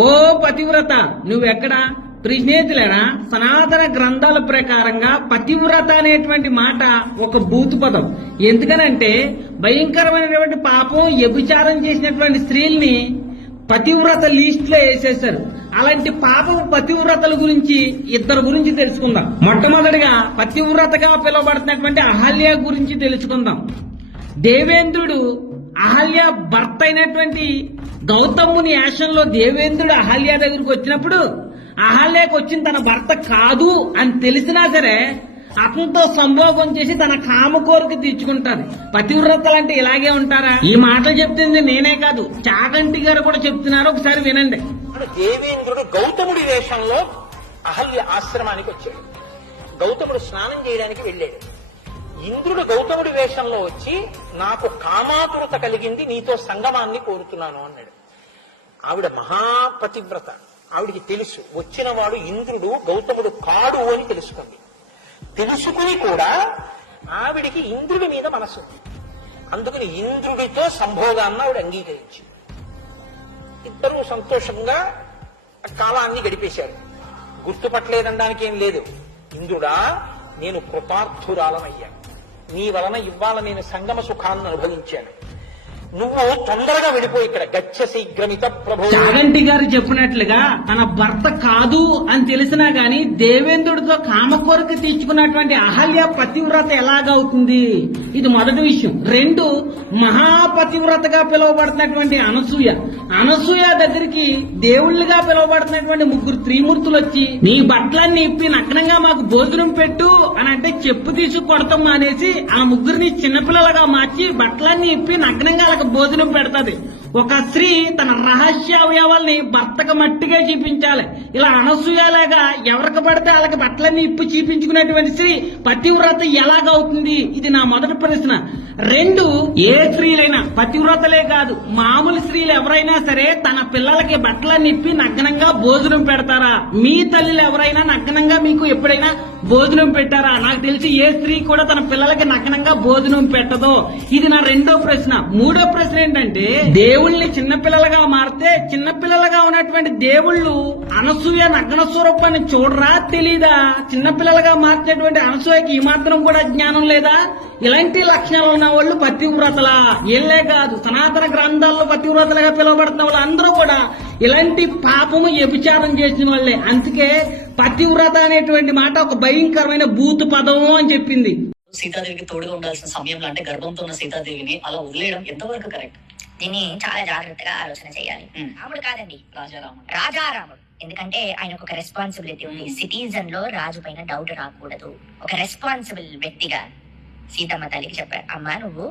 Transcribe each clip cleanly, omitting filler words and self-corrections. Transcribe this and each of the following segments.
ఓ పతివ్రత నువ్వెక్కడా? స్నేహితులేనా, సనాతన గ్రంథాల ప్రకారంగా పతివ్రత అనేటువంటి మాట ఒక బూతు పదం. ఎందుకనంటే భయంకరమైనటువంటి పాపం వ్యభిచారం చేసినటువంటి స్త్రీల్ని పతివ్రత లిస్ట్ లో వేసేశారు. అలాంటి పాపం పతివ్రతల గురించి ఇద్దరు గురించి తెలుసుకుందాం. మొట్టమొదటిగా పతివ్రతగా పిలువబడుతున్నటువంటి అహల్య గురించి తెలుసుకుందాం. దేవేంద్రుడు అహల్య భర్త అయినటువంటి గౌతముని యాశంలో దేవేంద్రుడు అహల్య దగ్గరకు వచ్చినప్పుడు అహల్యకు వచ్చిన తన భర్త కాదు అని తెలిసినా సరే అతనితో సంభోగం చేసి తన కామ కోరిక తీర్చుకుంటారు. పతివ్రతలు అంటే ఇలాగే ఉంటారా? ఈ మాటలు చెప్తుంది నేనే కాదు, చాగంటి గారు కూడా చెప్తున్నారు. ఒకసారి వినండి. దేవేంద్రుడు గౌతముడి వేషంలో అహల్య ఆశ్రమానికి వచ్చాడు. గౌతముడు స్నానం చేయడానికి వెళ్ళాడు. ఇంద్రుడు గౌతముడి వేషంలో వచ్చి నాకు కామాతురత కలిగింది, నీతో సంగమాన్ని కోరుతున్నాను అన్నాడు. ఆవిడ మహాపతివ్రత. ఆవిడికి తెలుసు వచ్చిన వాడు ఇంద్రుడు గౌతముడు కాడు అని తెలుసుకుంది. తెలుసుకుని కూడా ఆవిడికి ఇంద్రుడి మీద మనసు ఉంది. అందుకని ఇంద్రుడితో సంభోగాన్ని ఆవిడ అంగీకరించింది. ఇద్దరూ సంతోషంగా కాలాన్ని గడిపేశారు. గుర్తుపట్టలేదనడానికి ఏం లేదు. ఇంద్రుడా, నేను కృతార్థురాలనయ్యాను, నీ వలన ఇవ్వాల నేను సంగమ సుఖాన్ని అనుభవించాను, నువ్వు తొందరగా వెళ్ళిపోయి ఇక్కడ గచ్చ శీఘ్రమిత ప్రభు. చాగంటి గారు చెప్పినట్లుగా తన భర్త కాదు అని తెలిసినా గాని దేవేంద్రుడితో కామ కోరిక తీర్చుకున్నటువంటి అహల్య పతివ్రత ఎలాగవుతుంది? ఇది మొదటి విషయం. రెండు, మహాపతివ్రతగా పిలువబడుతున్నటువంటి అనసూయ దగ్గరికి దేవుళ్ళుగా పిలువబడుతున్నటువంటి ముగ్గురు త్రిమూర్తులు వచ్చి నీ బట్టలన్నీ ఇప్పి నగ్నంగా మాకు భోజనం పెట్టు అని అంటే చెప్పు తీసి కొడతాం మానేసి ఆ ముగ్గురిని చిన్నపిల్లలుగా మార్చి బట్టలన్నీ ఇప్పి నగ్నంగా భోజనం పెడతాది. ఒక స్త్రీ తన రహస్య అవయవాల్ని భర్తకు మట్టిగా చూపించాలి. ఇలా అనసూయలాగా ఎవరికి పడితే వాళ్ళకి బట్టలన్నీ ఇప్పి చూపించుకునేటువంటి స్త్రీ పతివ్రత ఎలాగవుతుంది? ఇది నా మొదటి ప్రశ్న. రెండు, ఏ స్త్రీలైనా పతివ్రతలే కాదు మామూలు స్త్రీలు ఎవరైనా సరే తన పిల్లలకి బట్టలన్నీ ఇప్పి నగ్నంగా భోజనం పెడతారా? మీ తల్లిలు ఎవరైనా నగ్నంగా మీకు ఎప్పుడైనా భోజనం పెట్టారా? నాకు తెలిసి ఏ స్త్రీ కూడా తన పిల్లలకి నగ్నంగా భోజనం పెట్టదో. ఇది నా రెండో ప్రశ్న. మూడో ప్రశ్న ఏంటంటే దేవుళ్ళని చిన్నపిల్లలుగా మారితే చిన్నపిల్లలుగా ఉన్నటువంటి దేవుళ్ళు అనసూయ నగ్న స్వరూపాన్ని చూడరా? తెలీదా? చిన్నపిల్లలుగా మార్చేటువంటి అనసూయకి ఈ మాత్రం కూడా జ్ఞానం లేదా? ఇలాంటి లక్షణాలు ఉన్న వాళ్ళు పతివ్రతలా? ఏళ్లే కాదు, సనాతన గ్రంథాల్లో పతివ్రతలుగా పిలువబడుతున్న వాళ్ళు అందరూ కూడా ఇలాంటి పాపము వ్యభిచారం చేసిన వాళ్ళే. అందుకే పతివ్రత అనేటువంటి మాట ఒక భయంకరమైన బూతు పదము అని చెప్పింది. సీతాదేవికి తోడుగా ఉండాల్సిన సమయంలో అంటే గర్భంతో ఉన్న సీతాదేవిని అలా వదిలేయడం ఎంతవరకు కరెక్ట్? దీన్ని చాలా జాగ్రత్తగా ఆలోచన చేయాలి. రాముడు కాదండి, రాజారాముడు. ఎందుకంటే ఆయనకు ఒక రెస్పాన్సిబిలిటీ ఉంది. సిటిజన్ లో రాజు పైన డౌట్ రాకూడదు. ఒక రెస్పాన్సిబుల్ వ్యక్తిగా సీతమ్మ తల్లికి చెప్పారు, అమ్మా నువ్వు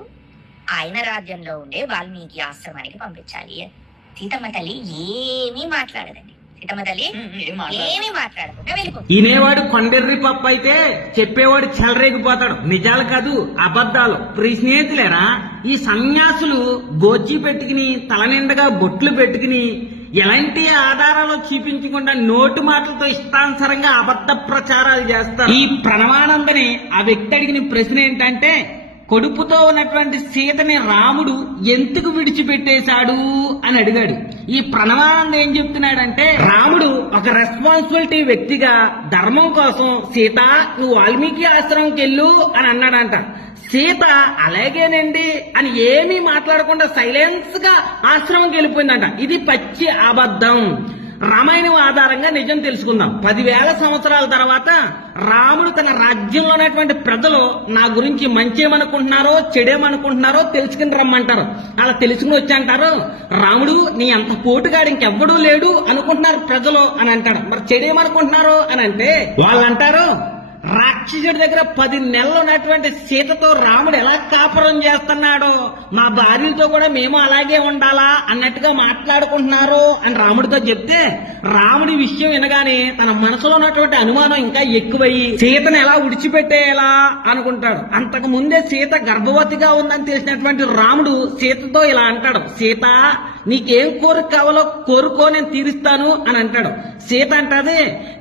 ఆయన రాజ్యంలో ఉండే వాల్మీకి ఆశ్రమానికి పంపించాలి. సీతమ్మ తల్లి ఏమీ మాట్లాడదండి. సీతమ్మ తల్లి ఏమీ మాట్లాడకుండా వెళ్ళిపోతుంది. ఈనేవాడు కొండెర్రి పప్పు అయితే చెప్పేవాడు చెలరేగిపోతాడు. నిజాలు కాదు, అబద్ధాలు. స్నేహితులేరా, ఈ సన్యాసులు గోచి పెట్టుకుని తల నిండగా బొట్లు పెట్టుకుని ఎలాంటి ఆధారాలు చూపించకుండా నోటు మాటలతో ఇష్టానుసారంగా అబద్ధ ప్రచారాలు చేస్తారు. ఈ ప్రణవానందని ఆ వ్యక్తి అడిగిన ప్రశ్న ఏంటంటే, కొడుపుతో ఉన్నటువంటి సీతని రాముడు ఎందుకు విడిచిపెట్టేశాడు అని అడిగాడు. ఈ ప్రణవానంద ఏం చెప్తున్నాడంటే, రాముడు ఒక రెస్పాన్సిబిలిటీ వ్యక్తిగా ధర్మం కోసం సీత నువ్వు వాల్మీకి ఆశ్రమంకి వెళ్ళు అని అన్నాడంట. సీత అలాగేనండి అని ఏమీ మాట్లాడకుండా సైలెన్స్ గా ఆశ్రమంకి వెళ్ళిపోయిందంట. ఇది పచ్చి అబద్ధం. రామాయణం ఆధారంగా నిజం తెలుసుకుందాం. 10,000 సంవత్సరాల తర్వాత రాముడు తన రాజ్యంలో ఉన్నటువంటి ప్రజలు నా గురించి మంచేమనుకుంటున్నారో చెడేమనుకుంటున్నారో తెలుసుకుని రమ్మంటారు. అలా తెలుసుకుని వచ్చి అంటారు, రాముడు నీ అంత పోటుగాడు ఇంకెవ్వడూ లేడు అనుకుంటున్నారు ప్రజలు అని అంటాడు. మరి చెడేమనుకుంటున్నారు అని అంటే వాళ్ళు అంటారు, రాక్షసుడి దగ్గర 10 నెలలు ఉన్నటువంటి సీతతో రాముడు ఎలా కాపురం చేస్తున్నాడో మా భార్యలతో కూడా మేము అలాగే ఉండాలా అన్నట్టుగా మాట్లాడుకుంటున్నారు అని రాముడితో చెప్తే, రాముడి విషయం వినగానే తన మనసులో ఉన్నటువంటి అనుమానం ఇంకా ఎక్కువయ్యి సీతను ఎలా విడిచిపెట్టేలా అనుకుంటాడు. అంతకు ముందే సీత గర్భవతిగా ఉందని తెలిసినటువంటి రాముడు సీతతో ఇలా అంటాడు, సీత నీకేం కోరిక కావాలో కోరుకో, నేను తీరుస్తాను అని అంటాడు. సీత అంటది,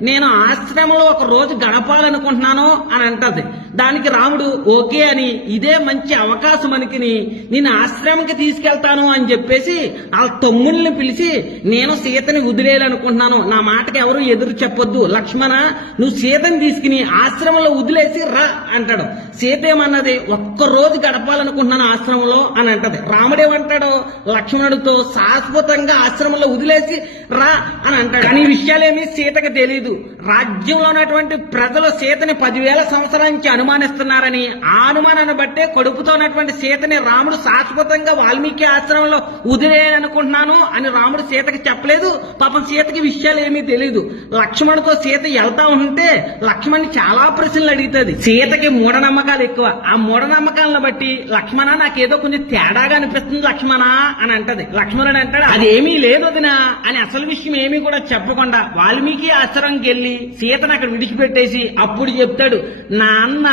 నేను ఆశ్రమంలో ఒక రోజు గడపాలనుకుంటున్నాను అని అంటది. దానికి రాముడు ఓకే అని, ఇదే మంచి అవకాశం అనుకుని నేను ఆశ్రమంకి తీసుకెళ్తాను అని చెప్పేసి ఆ తమ్ముళ్ళని పిలిచి, నేను సీతని వదిలేయాలనుకుంటున్నాను, నా మాటకి ఎవరు ఎదురు చెప్పొద్దు, లక్ష్మణ నువ్వు సీతని తీసుకుని ఆశ్రమంలో వదిలేసి రా అంటాడు. సీత ఏమన్నది, ఒక్కరోజు గడపాలనుకుంటున్నాను ఆశ్రమంలో అని అంటది. రాముడేమంటాడు, లక్ష్మణుడితో శాశ్వతంగా ఆశ్రమంలో వదిలేసి రా అని అంటాడు. కానీ ఈ విషయాలేమీ సీతకి తెలీదు. రాజ్యంలో ఉన్నటువంటి ప్రజలు సీతని 10,000 సంవత్సరాల నుంచి అనుమానిస్తున్నారని, ఆ అనుమానాన్ని బట్టే కడుపుతో ఉన్నటువంటి సీతని రాముడు శాశ్వతంగా వాల్మీకి ఆశ్రమంలో వదిలేయాలనుకుంటున్నాను అని రాముడు సీతకి చెప్పలేదు. పాపం సీతకి విషయాలు ఏమీ తెలీదు. లక్ష్మణుడితో సీత వెళ్తా ఉంటే లక్ష్మణ్ని చాలా ప్రశ్నలు అడుగుతుంది. సీతకి మూఢనమ్మకాలు ఎక్కువ. ఆ మూఢనమ్మకాలను బట్టి లక్ష్మణ నాకేదో కొంచెం తేడాగా అనిపిస్తుంది లక్ష్మణ అని అంటది. లక్ష్మణుడు అంటాడు, అదేమీ లేదు వదినా అని అసలు విషయం ఏమీ కూడా చెప్పకుండా వాల్మీకి ఆశ్రమంకి వెళ్లి సీతను అక్కడ విడిచిపెట్టేసి అప్పుడు చెప్తాడు, నా అన్న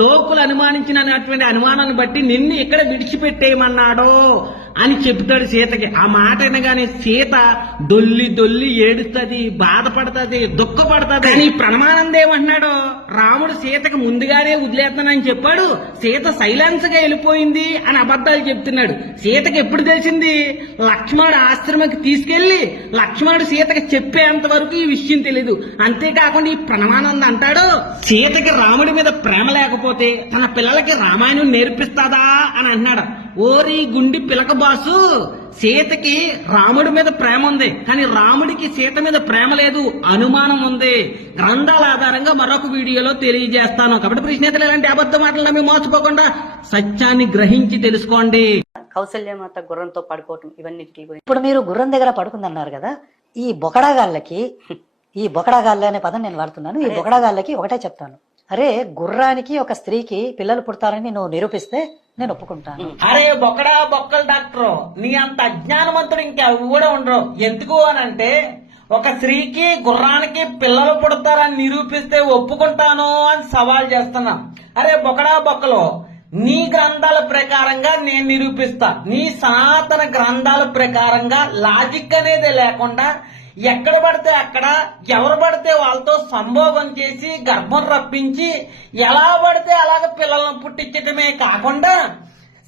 లోకులు అనుమానించినటువంటి అనుమానాన్ని బట్టి నిన్ను ఇక్కడ విడిచిపెట్టేయమన్నాడో అని చెప్తాడు సీతకి. ఆ మాట అనగానే సీత దొల్లి దొల్లి ఏడుస్తుంది, బాధపడుతుంది, దుఃఖపడుతుంది. కానీ పరమానంద ఏమంటున్నాడో, రాముడు సీతకి ముందుగానే వదిలేస్తానని చెప్పాడు, సీత సైలెన్స్ గా వెళ్ళిపోయింది అని అబద్ధాలు చెప్తున్నాడు. సీతకి ఎప్పుడు తెలిసింది, లక్ష్మణుడు ఆశ్రమంకి తీసుకెళ్లి లక్ష్మణుడు సీతకి చెప్పేంత వరకు ఈ విషయం తెలీదు. అంతేకాకుండా ఈ పరమానంద అంటాడు, సీతకి రాముడి మీద ప్రేమ లేకపోతే తన పిల్లలకి రామాయణం నేర్పిస్తాదా అని అన్నాడు. ఓరి గుండి పిలక బాసు, సీతకి రాముడి మీద ప్రేమ ఉంది, కానీ రాముడికి సీత మీద ప్రేమ లేదు, అనుమానం ఉంది. గ్రంథాల ఆధారంగా మరొక వీడియోలో తెలియజేస్తాను. కాబట్టి స్నేహితులు, ఇలాంటి అబద్ధ మాటలు నమ్మి మోసపోకుండా సత్యాన్ని గ్రహించి తెలుసుకోండి. కౌసల్యమాత గుర్రంతో పడుకోవటం, ఇవన్నీ ఇప్పుడు మీరు గుర్రం దగ్గర పడుకుందన్నారు కదా, ఈ బొకడాగాళ్ళ అనే పదం నేను వాడుతున్నాను. ఈ బొకడాగాళ్ళకి ఒకటే చెప్తాను, అరే గుర్రానికి ఒక స్త్రీకి పిల్లలు పుడతారని నువ్వు నిరూపిస్తే నేను ఒప్పుకుంటాను. అరే బొక్కడా బొక్కల డాక్టర్, నీ అంత అజ్ఞానవంతుడు ఇంకెవడో ఉండరు. ఎందుకు అనంటే, ఒక స్త్రీకి గుర్రానికి పిల్లలు పుడతారని నిరూపిస్తే ఒప్పుకుంటాను అని సవాల్ చేస్తున్నా. అరే బొక్కడా బొక్కలో, నీ గ్రంథాల ప్రకారంగా నేను నిరూపిస్తా. నీ సనాతన గ్రంథాల ప్రకారంగా లాజిక్ అనేది లేకుండా ఎక్కడ పడితే అక్కడ ఎవరు పడితే వాళ్ళతో సంభోగం చేసి గర్భం రప్పించి ఎలా పడితే అలాగ పిల్లలను పుట్టించటమే కాకుండా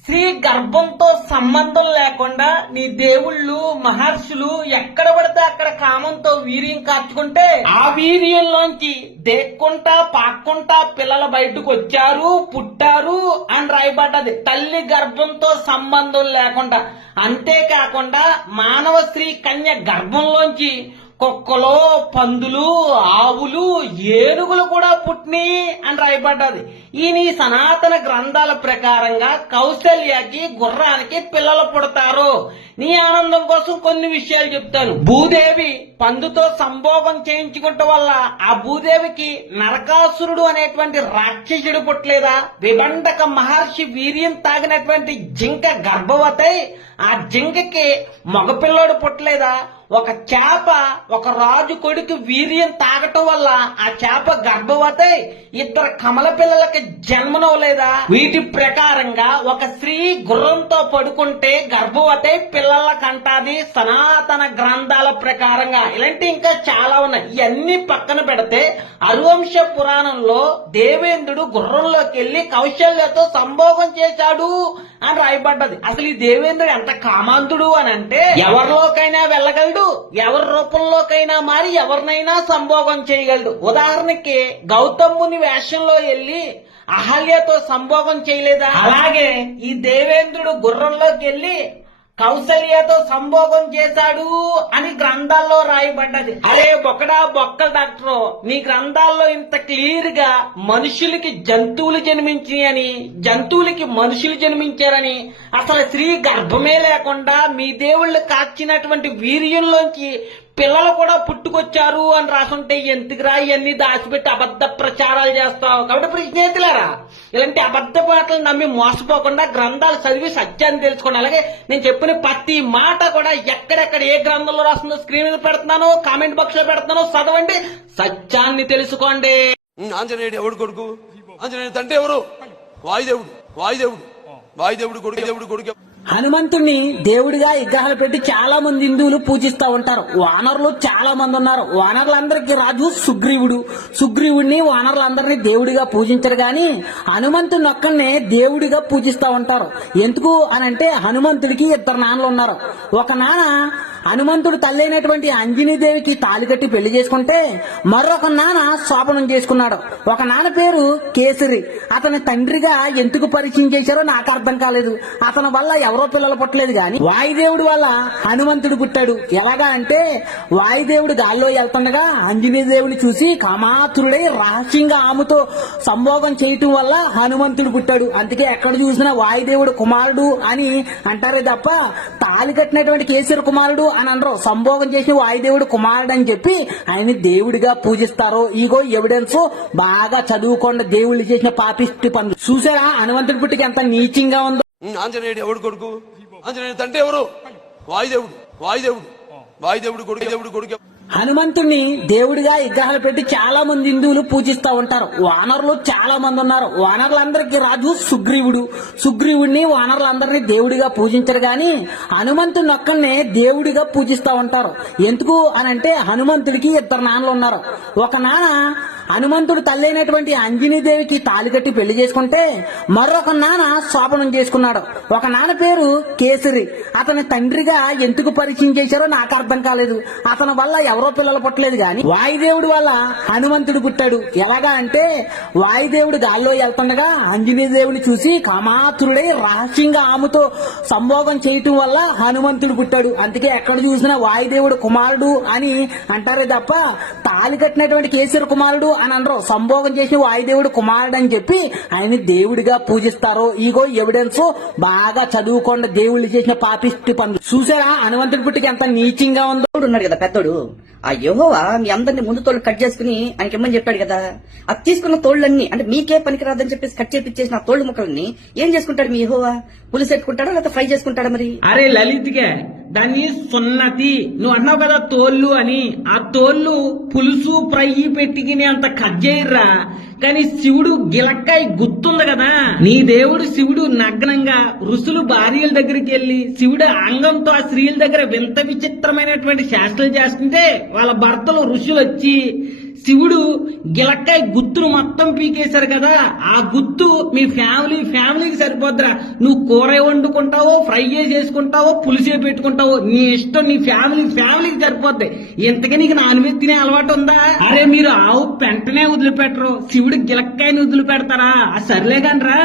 స్త్రీ గర్భంతో సంబంధం లేకుండా నీ దేవుళ్ళు మహర్షులు ఎక్కడ పడితే అక్కడ కామంతో వీర్యం కార్చుకుంటే ఆ వీర్యంలోంచి దేక్కుంటా పాక్కుంటా పిల్లలు బయటకు వచ్చారు, పుట్టారు అని రాయబడ్డది. తల్లి గర్భంతో సంబంధం లేకుండా. అంతేకాకుండా మానవ స్త్రీ కన్య గర్భంలోంచి కుక్కలు, పందులు, ఆవులు, ఏనుగులు కూడా పుట్టిని అని రాయబడ్డది. ఈ నీ సనాతన గ్రంథాల ప్రకారంగా కౌశల్యకి గుర్రానికి పిల్లలు పుడతారు. నీ ఆనందం కోసం కొన్ని విషయాలు చెప్తాను. భూదేవి పందుతో సంభోగం చేయించుకుంట వల్ల ఆ భూదేవికి నరకాసురుడు అనేటువంటి రాక్షసుడు పుట్టలేదా? విబండక మహర్షి వీర్యం తాగినటువంటి జింక గర్భవతై ఆ జింకకి మగపిల్లోడు పుట్టలేదా? ఒక చేప ఒక రాజు కొడుకు వీర్యం తాగటం వల్ల ఆ చేప గర్భవతై 2 కమల పిల్లలకి జన్మనవలేదా? వీటి ప్రకారంగా ఒక స్త్రీ గుర్రంతో పడుకుంటే గర్భవతై పిల్లల కంటాది సనాతన గ్రంథాల ప్రకారంగా. ఇలాంటి ఇంకా చాలా ఉన్నాయి. ఇవన్నీ పక్కన పెడితే హరివంశ పురాణంలో దేవేంద్రుడు గుర్రంలోకి వెళ్లి కౌశల్యతో సంభోగం చేశాడు అని రాయబడ్డది. అసలు ఈ దేవేంద్రుడు ఎంత కామాంతుడు అని అంటే, ఎవరిలోకైనా వెళ్ళగలడు, ఎవరి రూపంలోకైనా మారి ఎవరినైనా సంభోగం చేయగలడు. ఉదాహరణకి గౌతముని వేషంలో వెళ్లి అహల్యతో సంభోగం చేయలేదా? అలాగే ఈ దేవేంద్రుడు గుర్రంలోకి వెళ్లి కౌశల్యతో సంభోగం చేశాడు అని గ్రంథాల్లో రాయబడ్డది. అరే బొక్కడా బొక్కల డాక్టర్, నీ గ్రంథాల్లో ఇంత క్లియర్ గా మనుషులకి జంతువులు జన్మించాయని, జంతువులకి మనుషులు జన్మించారని, అసలు స్త్రీ గర్భమే లేకుండా మీ దేవుళ్ళు కాచినటువంటి వీర్యంలోంచి పిల్లలు కూడా పుట్టుకొచ్చారు అని రాసుంటే ఎందుకురా ఇవన్నీ దాచిపెట్టి అబద్ధ ప్రచారాలు చేస్తావు? కాబట్టి స్నేహితులారా, ఇలాంటి అబద్ధ మాటలు నమ్మి మోసపోకుండా గ్రంథాలు చదివి సత్యాన్ని తెలుసుకోండి. అలాగే నేను చెప్పిన ప్రతి మాట కూడా ఎక్కడెక్కడ ఏ గ్రంథంలో రాస్తుందో స్క్రీన్ మీద పెడుతున్నాను, కామెంట్ బాక్స్ లో పెడుతున్నాను, చదవండి, సత్యాన్ని తెలుసుకోండి. ఆంజనేయుడు ఎవడు కొడుకు? ఆంజనేయుడు తండ్రి ఎవరు? వాయుదేవుడు. వాయుదేవుడు కొడుకు. దేవుడు కొడుకు. హనుమంతుణ్ణి దేవుడిగా విగ్రహాలు పెట్టి చాలా మంది హిందువులు పూజిస్తా ఉంటారు. వానరులు చాలా మంది ఉన్నారు. వానరులందరికీ రాజు సుగ్రీవుడిని వానరులందరినీ దేవుడిగా పూజించరు గాని హనుమంతుని ఒక్కనే దేవుడిగా పూజిస్తా ఉంటారు. ఎందుకు అనంటే హనుమంతుడికి ఇద్దరు నాన్నలు ఉన్నారు. ఒక నాన్న హనుమంతుడు తల్లైనటువంటి అంజనీదేవికి తాళి కట్టి పెళ్లి చేసుకుంటే మరొక నాన్న శోభనం చేసుకున్నాడు. ఒక నాన్న పేరు కేసరి. అతని తండ్రిగా ఎందుకు పరిచయం చేశారో నాకు అర్థం కాలేదు. అతని వల్ల ఎవరో పిల్లలు పుట్టలేదు గాని వాయుదేవుడి వల్ల హనుమంతుడు పుట్టాడు. ఎలాగా అంటే వాయుదేవుడు గాల్లో వెళ్తుండగా అంజనీదేవిని చూసి కామాతురుడై రహస్యంగా ఆమెతో సంభోగం చేయటం వల్ల హనుమంతుడు పుట్టాడు. అందుకే ఎక్కడ చూసినా వాయుదేవుడు కుమారుడు అని అంటారే తప్ప తాళి కట్టినటువంటి కేసరి కుమారుడు అని అనరు. సంభోగం చేసి వాయుదేవుడు కుమారుడు అని చెప్పి ఆయన్ని దేవుడిగా పూజిస్తారు. ఇగో ఎవిడెన్స్. బాగా చదువుకోండి దేవుళ్ళు చేసిన పాపిష్టి పనులు. చూసారా హనుమంతుడి పుట్టికి ఎంత నీచంగా ఉందో. ఆంజనేయుడు ఎవడు కొడుకు? ఆంజనేయుడు తండ్రి ఎవరు? వాయుదేవుడు కొడుకు. హనుమంతుణ్ణి దేవుడిగా విగ్రహాలు పెట్టి చాలా మంది హిందువులు పూజిస్తా ఉంటారు. వానరులు చాలా మంది ఉన్నారు. వానరులందరికీ రాజు సుగ్రీవుడిని వానరులందరినీ దేవుడిగా పూజించరు గాని హనుమంతుని ఒక్కనే దేవుడిగా పూజిస్తా ఉంటారు. ఎందుకు అనంటే హనుమంతుడికి ఇద్దరు నాన్నలు ఉన్నారు. ఒక నాన్న హనుమంతుడు తల్లైనటువంటి అంజనీదేవికి తాళి కట్టి పెళ్లి చేసుకుంటే మరొక నాన్న శోభనం చేసుకున్నాడు. ఒక నాన్న పేరు కేసరి. అతని తండ్రిగా ఎందుకు పరిచయం చేశారో నాకు అర్థం కాలేదు. అతని వల్ల ఎవరో పిల్లలు పుట్టలేదు గాని వాయుదేవుడి వల్ల హనుమంతుడు పుట్టాడు. ఎలాగా అంటే వాయుదేవుడు గాల్లో వెళ్తుండగా అంజనీదేవిని చూసి కామాతురుడై రహస్యంగా ఆమెతో సంభోగం చేయటం వల్ల హనుమంతుడు పుట్టాడు. అందుకే ఎక్కడ చూసినా వాయుదేవుడు కుమారుడు అని అంటారే తప్ప తాళి కట్టినటువంటి కేసరి కుమారుడు అని అనరు. సంభోగం చేసి వాయుదేవుడు కుమారుడు అని చెప్పి ఆయన్ని దేవుడిగా పూజిస్తారు. ఇగో ఎవిడెన్స్. బాగా చదువుకోండి దేవుళ్ళు చేసిన పాపిష్టి పనులు. చూసారా హనుమంతుడి పుట్టికి ఎంత నీచంగా ఉందో. ఉన్నాడు కదా పెద్దోడు, ఆ యెహోవా మీ అందరిని ముందు తోళ్ళు కట్ చేసుకుని ఆయనకి ఇమ్మని చెప్పాడు కదా. అది తీసుకున్న తోళ్ళన్నీ అంటే మీకే పనికిరాదని చెప్పేసి కట్ చేపించేసిన ఆ తోళ్లు ముక్కల్ని ఏం చేసుకుంటాడు మీ యెహోవా? పులుసు పెట్టుకుంటాడా లేకపోతే ఫ్రై చేసుకుంటాడా? మరి అరే లలిత్గా దాన్ని సున్నతి నువ్వు అన్నావు కదా తోళ్ళు అని. ఆ తోళ్ళు పులుసు ఫ్రై పెట్టికిని అంత కట్ చేయర్రా. కానీ శివుడు గిలక్కాయ గుర్తుంది కదా. నీ దేవుడు శివుడు నగ్నంగా ఋషులు భార్యల దగ్గరికి వెళ్లి శివుడు అంగంతో ఆ స్త్రీల దగ్గర వింత విచిత్రమైనటువంటి శాస్త్రాలు చేస్తుంటే వాళ్ళ భర్తలు ఋషులు వచ్చి శివుడు గిలక్కాయ గుత్తును మొత్తం పీకేశారు కదా. ఆ గుత్తు మీ ఫ్యామిలీకి సరిపోద్దురా. నువ్వు కూర వండుకుంటావో ఫ్రై చేసుకుంటావో పులిసే పెట్టుకుంటావో నీ ఇష్టం. నీ ఫ్యామిలీకి సరిపోద్ది. ఇంతకీ నీకు నాన్ వెజ్ తినే అలవాటు ఉందా? అరే మీరు ఆవు పెంటనే వదిలిపెట్టరు, శివుడు గిలక్కాయని వదిలిపెడతారా? సర్లే కానరా,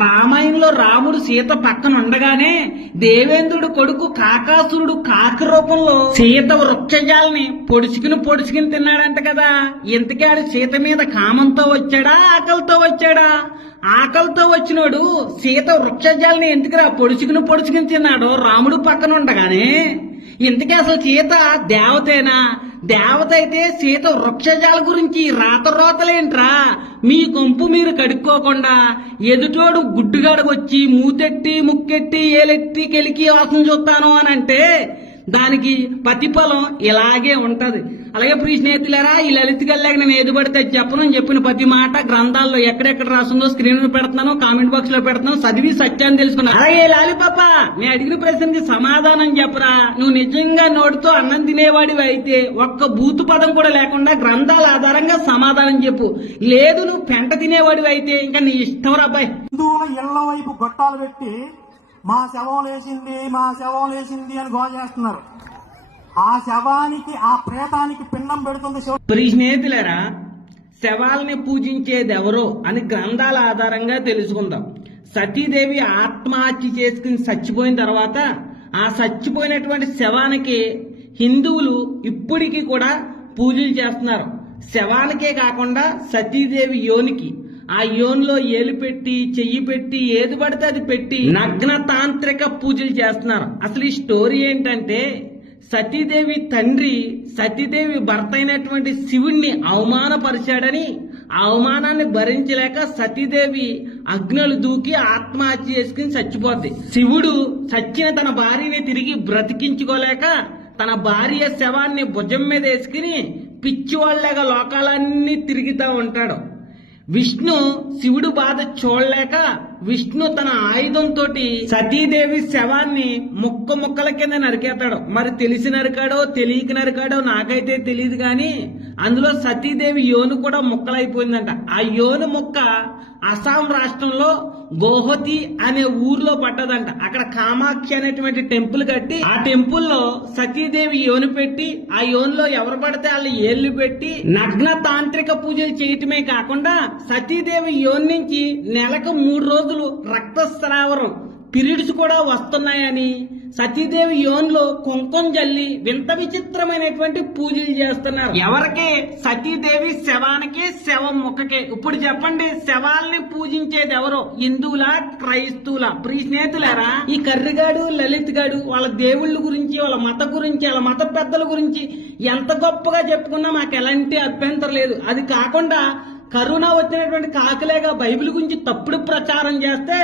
రామాయణంలో రాముడు సీత పక్కన ఉండగానే దేవేంద్రుడు కొడుకు కాకాసురుడు కాకి రూపంలో సీత వృక్షజాలని పొడుచుకుని తిన్నాడంట కదా. ఇంతకీ ఆడు సీత మీద కామంతో వచ్చాడా ఆకలితో వచ్చాడా? ఆకలితో వచ్చినోడు సీత వృక్షజాలని ఎందుకురా పొడుచుకుని తిన్నాడు రాముడు పక్కన ఉండగానే. ఇంతకీ అసలు సీత దేవతేనా? దేవత అయితే సీత వృక్షజాల గురించి రాతలేంట్రా? మీ కొంపు మీరు కడుక్కోకుండా ఎదుటోడు గుడ్డుగాడికి వచ్చి మూతెట్టి ముక్కెట్టి ఏలెత్తి కెలికి వాసన చూస్తాను అని అంటే దానికి ప్రతిఫలం ఇలాగే ఉంటది. అలాగే ప్రియ స్నేహితులారా, ఈ లలిత గల్లాగా నేను ఏది పడితే చెప్పను. చెప్పిన ప్రతి మాట గ్రంథాల్లో ఎక్కడెక్కడ రాస్తుందో స్క్రీన్ పెడుతున్నాను, కామెంట్ బాక్స్ లో పెడుతున్నాను. చదివి సత్యాన్ని తెలుసుకున్నా. అలాగే లాలిపాప నేను అడిగిన ప్రశ్నకి సమాధానం చెప్పరా. నువ్వు నిజంగా నోటితో అన్నం తినేవాడివి అయితే ఒక్క బూతు పదం కూడా లేకుండా గ్రంథాల ఆధారంగా సమాధానం చెప్పు. లేదు నువ్వు పెంట తినేవాడివి అయితే ఇంకా నీ ఇష్టం రా అబ్బాయి. హిందువుల ఇళ్ల వైపు గొట్టాలు పెట్టి మా శవం లేచింది అని గోల చేస్తున్నారు. ఆ శవానికి ఆ ప్రేతానికి పిండం పెడుతుంది. ప్రియ స్నేహితులారా, శవాల్ని పూజించేది ఎవరో అని గ్రంథాల ఆధారంగా తెలుసుకుందాం. సతీదేవి ఆత్మహత్య చేసుకుని చచ్చిపోయిన తర్వాత ఆ చచ్చిపోయినటువంటి శవానికి హిందువులు ఇప్పటికీ కూడా పూజలు చేస్తున్నారు. శవానికే కాకుండా సతీదేవి యోనికి, ఆ యోన్లో ఏలు పెట్టి చెయ్యి పెట్టి ఏది పడితే అది పెట్టి నగ్న తాంత్రిక పూజలు చేస్తున్నారు. అసలు ఈ స్టోరీ ఏంటంటే సతీదేవి తండ్రి సతీదేవి భర్త అయినటువంటి శివుణ్ణి అవమానపరిచాడని ఆ అవమానాన్ని భరించలేక సతీదేవి అగ్నులు దూకి ఆత్మహత్య చేసుకుని చచ్చిపోద్ది. శివుడు చచ్చిన తన భార్యని తిరిగి బ్రతికించుకోలేక తన భార్య శవాన్ని భుజం మీద వేసుకుని పిచ్చివాళ్లేగా లోకాలన్నీ తిరుగుతూ ఉంటాడు. విష్ణు శివుడు బాధ చూడలేక విష్ణు తన ఆయుధంతో సతీదేవి శవాన్ని ముక్కల కింద నరికేస్తాడు. మరి తెలిసి నరికాడో తెలియక నరికాడో నాకైతే తెలియదు గాని అందులో సతీదేవి యోను కూడా ముక్కలైపోయిందంట. ఆ యోను ముక్క అస్సాం రాష్ట్రంలో గోహతి అనే ఊర్లో పట్టదంట. అక్కడ కామాఖ్య అనేటువంటి టెంపుల్ కట్టి ఆ టెంపుల్ లో సతీదేవి యోను పెట్టి ఆ యోనులో ఎవరు పడితే వాళ్ళు ఏళ్లు పెట్టి నగ్న తాంత్రిక పూజలు చేయటమే కాకుండా సతీదేవి యోని నుంచి నెలకు 3 రోజులు రక్తస్రావరం పీరియడ్స్ కూడా వస్తున్నాయని సతీదేవి యోన్లో కుంకుమ జల్లి వింత విచిత్రమైనటువంటి పూజలు చేస్తున్నారు. ఎవరికి? సతీదేవి శవానికి, శవం ముక్కకే. ఇప్పుడు చెప్పండి, శవాల్ని పూజించేది ఎవరో? హిందువులా, క్రైస్తవులా? ప్రియ స్నేహితులారా, ఈ కర్రిగాడు లలిత్ గాడు వాళ్ళ దేవుళ్ళ గురించి, వాళ్ళ మత గురించి, వాళ్ళ మత పెద్దల గురించి ఎంత గొప్పగా చెప్పుకున్నా మాకు ఎలాంటి అభ్యంతరం లేదు. అది కాకుండా కరోనా వచ్చినటువంటి కాకలేగా బైబిల్ గురించి తప్పుడు ప్రచారం చేస్తే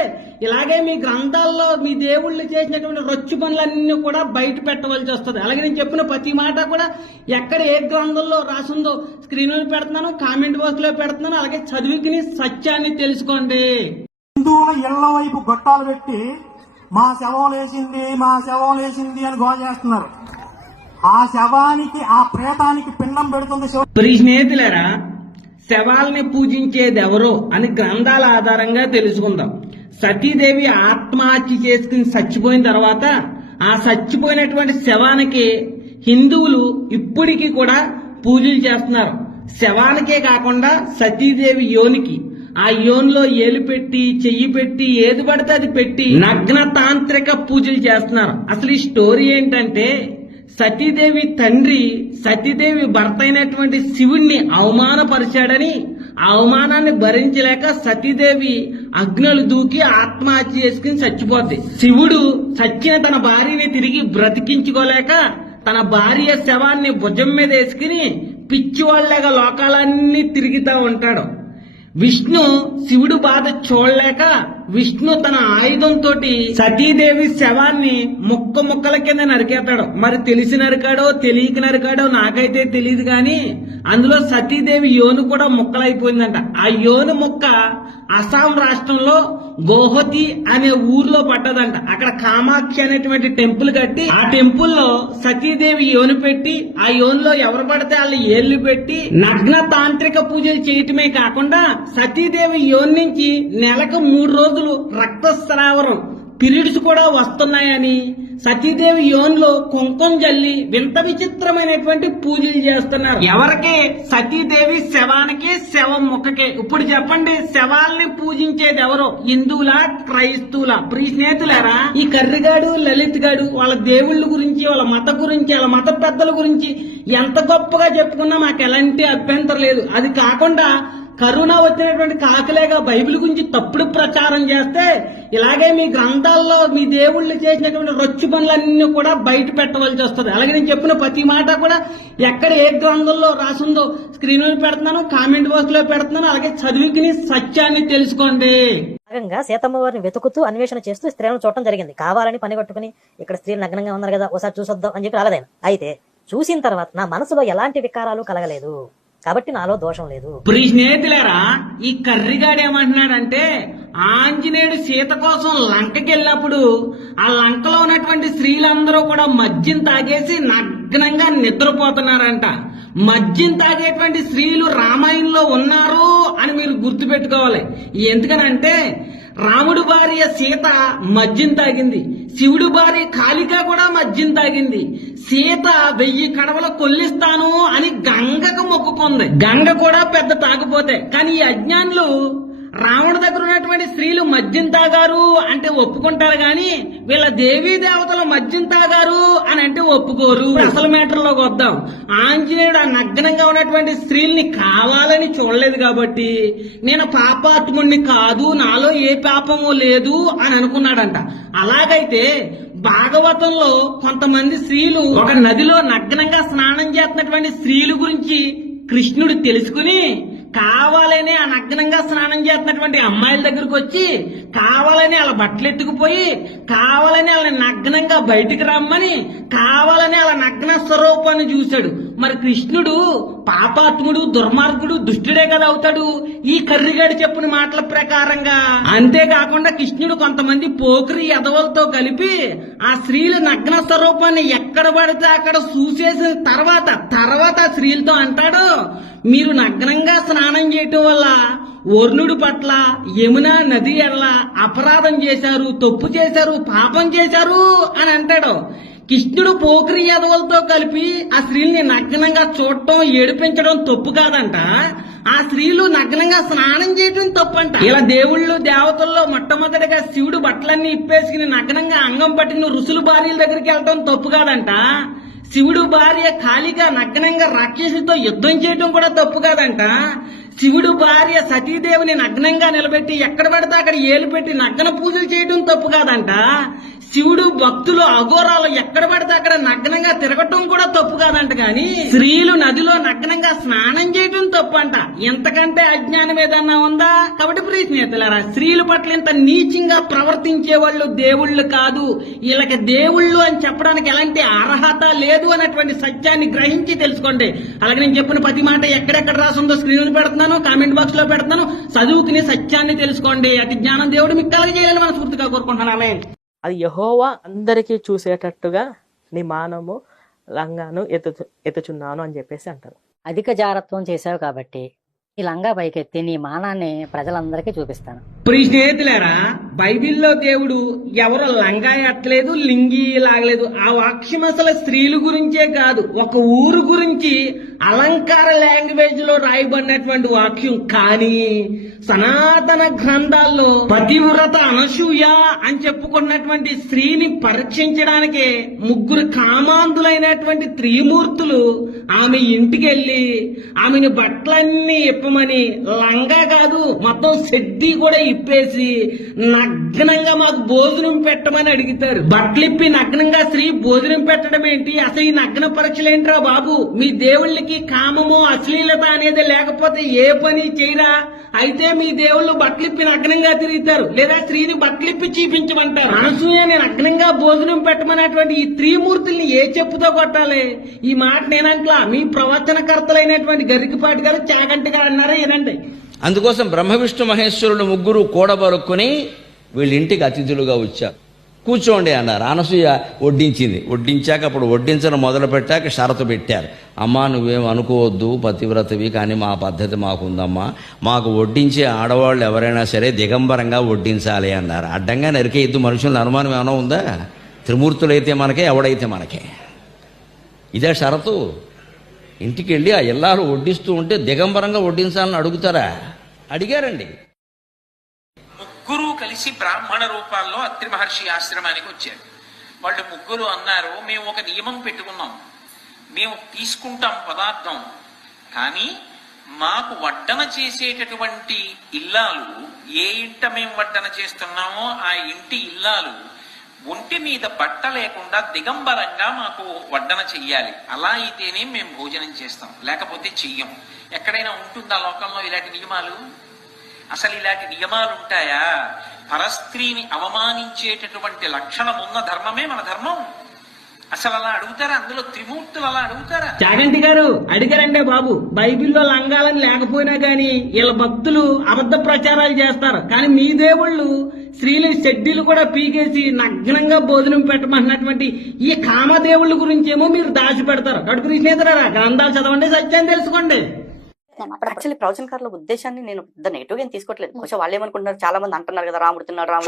ఇలాగే మీ గ్రంథాల్లో మీ దేవుళ్ళు చేసినటువంటి రొచ్చు పనులన్నీ కూడా బయట పెట్టవలసి వస్తుంది. అలాగే నేను చెప్పిన ప్రతి మాట కూడా ఎక్కడ ఏ గ్రంథంలో రాసిందో స్క్రీన్లో పెడుతున్నాను, కామెంట్ బాక్స్ లో పెడుతున్నాను. అలాగే చదువుకుని సత్యాన్ని తెలుసుకోండి. హిందువుల ఇళ్ల వైపు గొట్టాలు పెట్టి మా శవం లేచింది, మా శవం లేచింది అని గోల చేస్తున్నారు. ఆ శవానికి, ఆ ప్రేతానికి పిండం పెడుతుంది శివ. ప్రియ స్నేహితులారా, శవాల్ని పూజించేది ఎవరో అని గ్రంథాల ఆధారంగా తెలుసుకుందాం. సతీదేవి ఆత్మహత్య చేసుకుని చచ్చిపోయిన తర్వాత ఆ చచ్చిపోయినటువంటి శవానికి హిందువులు ఇప్పటికీ కూడా పూజలు చేస్తున్నారు. శవానికే కాకుండా సతీదేవి యోనికి, ఆ యోన్లో ఏలు పెట్టి, చెయ్యి పెట్టి, ఏది పడితే అది పెట్టి నగ్న తాంత్రిక పూజలు చేస్తున్నారు. అసలు ఈ స్టోరీ ఏంటంటే, సతీదేవి తండ్రి సతీదేవి భర్త అయినటువంటి శివుణ్ణి అవమానపరిచాడని ఆ అవమానాన్ని భరించలేక సతీదేవి అగ్నులు దూకి ఆత్మహత్య చేసుకుని చచ్చిపోద్ది. శివుడు చచ్చిన తన భార్యని తిరిగి బ్రతికించుకోలేక తన భార్య శవాన్ని భుజం మీద వేసుకుని పిచ్చివాళ్లాగా లోకాలన్నీ తిరుగుతా ఉంటాడు. విష్ణు శివుడు బాధ చూడలేక విష్ణు తన ఆయుధంతో సతీదేవి శవాన్ని ముక్కల కింద నరికేస్తాడు. మరి తెలిసి నరికాడో తెలియక నరికాడో నాకైతే తెలియదు గాని అందులో సతీదేవి యోను కూడా ముక్కలైపోయిందంట. ఆ యోను ముక్క అస్సాం రాష్ట్రంలో గోహతి అనే ఊర్లో పట్టదంట. అక్కడ కామాఖ్య అనేటువంటి టెంపుల్ కట్టి ఆ టెంపుల్ లో సతీదేవి యోను పెట్టి ఆ యోనులో ఎవరు పడితే వాళ్ళు ఏళ్లు పెట్టి నగ్న తాంత్రిక పూజలు చేయటమే కాకుండా సతీదేవి యోని నుంచి నెలకు 3 రోజులు రక్తస్రావరం పీరియడ్స్ కూడా వస్తున్నాయని సతీదేవి యోన్లో కుంకుమ జల్లి వింత విచిత్రమైనటువంటి పూజలు చేస్తున్నారు. ఎవరికి? సతీదేవి శవానికి, శవం ముక్కకే. ఇప్పుడు చెప్పండి, శవాల్ని పూజించేది ఎవరో? హిందువులా, క్రైస్తవులా? ప్రియ స్నేహితులారా, ఈ కర్రిగాడు లలిత్ గాడు వాళ్ళ దేవుళ్ళ గురించి, వాళ్ళ మత గురించి, వాళ్ళ మత పెద్దల గురించి ఎంత గొప్పగా చెప్పుకున్నా మాకు ఎలాంటి అభ్యంతరం లేదు. అది కాకుండా కరోనా వచ్చినటువంటి కాకలేగా బైబిల్ గురించి తప్పుడు ప్రచారం చేస్తే ఇలాగే మీ గ్రంథాల్లో మీ దేవుళ్ళు చేసినటువంటి రొచ్చు పనులన్నీ కూడా బయట పెట్టవలసి వస్తుంది. అలాగే నేను చెప్పిన ప్రతి మాట కూడా ఎక్కడ ఏ గ్రంథంలో రాసిందో స్క్రీన్లో పెడుతున్నాను, కామెంట్ బాక్స్ లో పెడుతున్నాను. అలాగే చదువుకుని సత్యాన్ని తెలుసుకోండి. భాగంగా సీతమ్మ వారిని వెతుకుతూ అన్వేషణ చేస్తూ స్త్రీలను చూడటం జరిగింది. కావాలని పని కట్టుకుని ఇక్కడ స్త్రీలు నగ్నంగా ఉన్నారు కదా, ఒకసారి చూసొద్దాం అని చెప్పి రాలేదాయన. అయితే చూసిన తర్వాత నా మనసులో ఎలాంటి వికారాలు కలగలేదు, కాబట్టి నాలో దోషం లేదు. ప్రియ స్నేహితులారా, ఈ కర్రిగాడు ఏమంటున్నాడంటే, ఆంజనేయుడు సీత కోసం లంకకి వెళ్ళినప్పుడు ఆ లంకలో ఉన్నటువంటి స్త్రీలందరూ కూడా మద్యం తాగేసి నగ్నంగా నిద్రపోతున్నారంట. మద్యం తాగేటువంటి స్త్రీలు రామాయణంలో ఉన్నారు అని మీరు గుర్తుపెట్టుకోవాలి. ఎందుకనంటే రాముడు భార్య సీత మద్యం తాగింది, శివుడు భార్య కాళిక కూడా మద్యం తాగింది. సీత 1000 కడవల కొల్లిస్తాను అని గంగకు మొక్కుకుంది. గంగ కూడా పెద్ద తాగిపోతే. కానీ ఈ అజ్ఞానులు రావణ దగ్గర ఉన్నటువంటి స్త్రీలు మద్యం తాగారు అంటే ఒప్పుకుంటారు గాని వీళ్ళ దేవీ దేవతలు మద్యం తాగారు అని అంటే ఒప్పుకోరు. అసలు మ్యాటర్ లోకి వద్దాం. ఆంజనేయుడు ఆ నగ్నంగా ఉన్నటువంటి స్త్రీల్ని కావాలని చూడలేదు కాబట్టి నేను పాపాత్ముడిని కాదు, నాలో ఏ పాపము లేదు అని అనుకున్నాడంట. అలాగైతే భాగవతంలో కొంతమంది స్త్రీలు ఒక నదిలో నగ్నంగా స్నానం చేస్తున్నటువంటి స్త్రీల గురించి కృష్ణుడు తెలుసుకుని కావాలని ఆ నగ్నంగా స్నానం చేస్తున్నటువంటి అమ్మాయిల దగ్గరకు వచ్చి కావాలని వాళ్ళ బట్టలు ఎత్తుకుపోయి కావాలని వాళ్ళని నగ్నంగా బయటికి రమ్మని కావాలని వాళ్ళ నగ్న స్వరూపాన్ని చూశాడు. మరి కృష్ణుడు పాపాత్ముడు, దుర్మార్గుడు, దుష్టుడే కదా అవుతాడు ఈ కర్రిగాడి చెప్పిన మాటల ప్రకారంగా. అంతేకాకుండా కృష్ణుడు కొంతమంది పోకిరి ఎదవలతో కలిపి ఆ స్త్రీల నగ్న స్వరూపాన్ని ఎక్కడ పడితే అక్కడ చూసేసిన తర్వాత ఆ స్త్రీలతో అంటాడు, మీరు నగ్నంగా స్నానం చేయటం వల్ల వర్ణుడి పట్ల యమునా నది ఎడల అపరాధం చేశారు, తప్పు చేశారు, పాపం చేశారు అని అంటాడు. కృష్ణుడు పోకిరి యాదవులతో కలిపి ఆ స్త్రీల్ని నగ్నంగా చూడటం, ఏడిపించడం తప్పు కాదంట. ఆ స్త్రీలు నగ్నంగా స్నానం చేయటం తప్పంట. ఇలా దేవుళ్ళు దేవతల్లో మొట్టమొదటిగా శివుడు బట్టలన్నీ ఇప్పేసుకుని నగ్నంగా అంగం పట్టిన ఋషుల భార్యల దగ్గరికి వెళ్ళటం తప్పు కాదంట. శివుడు భార్య కాళిగా నగ్నంగా రాక్షసులతో యుద్ధం చేయటం కూడా తప్పు కాదంట. శివుడు భార్య సతీదేవిని నగ్నంగా నిలబెట్టి ఎక్కడ పడితే అక్కడ ఏలు పెట్టి నగ్న పూజలు చేయడం తప్పు కాదంట. శివుడు భక్తులు అఘోరాలు ఎక్కడ పడితే అక్కడ నగ్నంగా తిరగటం కూడా తప్పు కాదంట. గాని స్త్రీలు నదిలో నగ్నంగా స్నానం చేయటం తప్పు అంట. ఎంతకంటే అజ్ఞానం ఏదన్నా ఉందా? కాబట్టి ప్రియ స్నేహితులారా, స్త్రీల పట్ల ఇంత నీచంగా ప్రవర్తించే వాళ్ళు దేవుళ్ళు కాదు. వీళ్ళకి దేవుళ్ళు అని చెప్పడానికి ఎలాంటి అర్హత లేదు అన్నటువంటి సత్యాన్ని గ్రహించి తెలుసుకోండి. అలాగే నేను చెప్పిన ప్రతి మాట ఎక్కడెక్కడ రాసిందో స్క్రీన్ పెడుతున్నాను, కామెంట్ బాక్స్ లో పెడుతున్నాను, చదువుకుని సత్యాన్ని తెలుసుకోండి. అతి జ్ఞానం దేవుడు మీకు కలగజేయాలని మనస్ఫూర్తిగా కోరుకుంటున్నాను. ఆమేన్. అది యెహోవా అందరికీ చూసేటట్టుగా నీ మానము లంగాను ఎత్తుచున్నాను అని చెప్పేసి అంటారు. అధిక జారత్వం చేశావు కాబట్టి ఈ లంగా పైకెత్తి నీ మానాన్ని ప్రజలందరికీ చూపిస్తాను. ప్రియ స్నేహితులారా, బైబిల్లో దేవుడు ఎవరు లంగా ఎత్తలేదు, లింగి లాగలేదు. ఆ వాక్యం అసలు స్త్రీల గురించే కాదు, ఒక ఊరు గురించి అలంకార లాంగ్వేజ్ లో రాయబడినటువంటి వాక్యం. కానీ సనాతన గ్రంథాల్లో పతివ్రత అనసూయ అని చెప్పుకున్నటువంటి స్త్రీని పరీక్షించడానికి ముగ్గురు కామాంధులైనటువంటి త్రిమూర్తులు ఆమె ఇంటికి వెళ్లి ఆమెని బట్టలన్నీ ఇప్పమని లంగా కాదు మొత్తం సెడ్డి కూడా ఇప్పేసి నగ్నంగా మాకు భోజనం పెట్టమని అడుగుతారు. బట్టలిప్పి నగ్నంగా స్త్రీ భోజనం పెట్టడం ఏంటి? అసలు ఈ నగ్న పరీక్షలు ఏంట్రా బాబు? మీ దేవుళ్ళకి కామము అశ్లీలత అనేది లేకపోతే ఏ పని చేయరా? అయితే మీ దేవుళ్ళు బట్టలిప్పి నగ్నంగా తిరుగుతారు, లేదా స్త్రీని బట్టలిప్పి చూపించమంటారు. అనసూయని నగ్నంగా భోజనం పెట్టమన్నటువంటి ఈ త్రిమూర్తుల్ని ఏ చెప్పుతో కొట్టాలి? ఈ మాట నేనంట్లా, మీ ప్రవచనకర్తలైనటువంటి గరికపాటి గారు, చాగంటి గారు అన్నారా? ఏనండి. అందుకోసం బ్రహ్మ విష్ణు మహేశ్వరులు ముగ్గురు కూడబలుక్కుని వీళ్ళ ఇంటికి అతిథులుగా వచ్చారు. కూర్చోండి అన్నారు. అనసూయ వడ్డించింది. వడ్డించాక అప్పుడు వడ్డించడం మొదలు పెట్టాక షరతు పెట్టారు. అమ్మా నువ్వేం అనుకోవద్దు, పతివ్రతవి, కానీ మా పద్ధతి మాకుందమ్మా, మాకు వడ్డించే ఆడవాళ్ళు ఎవరైనా సరే దిగంబరంగా వడ్డించాలి అన్నారు. అడ్డంగా నరికేయద్దు. మనుషుల అనుమానం ఏమైనా ఉందా? త్రిమూర్తులైతే మనకే, ఎవడైతే మనకే. ఇదే షరతు. ఇంటికి వెళ్ళి ఆ ఇల్లాలు వడ్డిస్తూ ఉంటే దిగంబరంగా వడ్డించాలని అడుగుతారా? అడిగారండి. ముగ్గురు కలిసి బ్రాహ్మణ రూపాల్లో అత్రి మహర్షి ఆశ్రమానికి వచ్చారు. వాళ్ళు ముగ్గురు అన్నారు, మేము ఒక నియమం పెట్టుకున్నాం, మేము తీసుకుంటాం పదార్థం, కానీ మాకు వడ్డన చేసేటటువంటి ఇల్లాలు, ఏ ఇంట మేము వడ్డన చేస్తున్నామో ఆ ఇంటి ఇల్లాలు ఒంటి మీద బట్ట లేకుండా దిగంబరంగా మాకు వడ్డన చెయ్యాలి. అలా అయితేనే మేము భోజనం చేస్తాం, లేకపోతే చెయ్యం. ఎక్కడైనా ఉంటుందా లోకంలో ఇలాంటి నియమాలు? అసలు ఇలాంటి నియమాలు ఉంటాయా? పరస్త్రీని అవమానించేటటువంటి లక్షణం ఉన్న ధర్మమే మన ధర్మం. అసలు అలా అడుగుతారా? అందులో త్రిమూర్తులు అలా అడుగుతారా? చాగంటి గారు అడిగారంటే బాబు, బైబిల్లో లంగాలని లేకపోయినా గాని వీళ్ళ భక్తులు అబద్ధ ప్రచారాలు చేస్తారు. కానీ మీ దేవుళ్ళు స్త్రీలు షెడ్యూలు కూడా పీకేసి నగ్నంగా భోజనం పెట్టమన్నటువంటి ఈ కామదేవుళ్ళ గురించి ఏమో మీరు దాచి పెడతారు. అడుగు స్నేహితులారా, గ్రంథాలు చదవండి, సత్యాన్ని తెలుసుకోండి. యాక్చువల్లీ ప్రవచనకారుల ఉద్దేశాన్ని నేను పెద్ద నెగిటివ్ గా తీసుకోవట్లేదు. కొంచెం వాళ్ళు ఏమనుకుంటున్నారు, చాలా మంది అంటున్నారు కదా, రాముడు తిన్నాడు,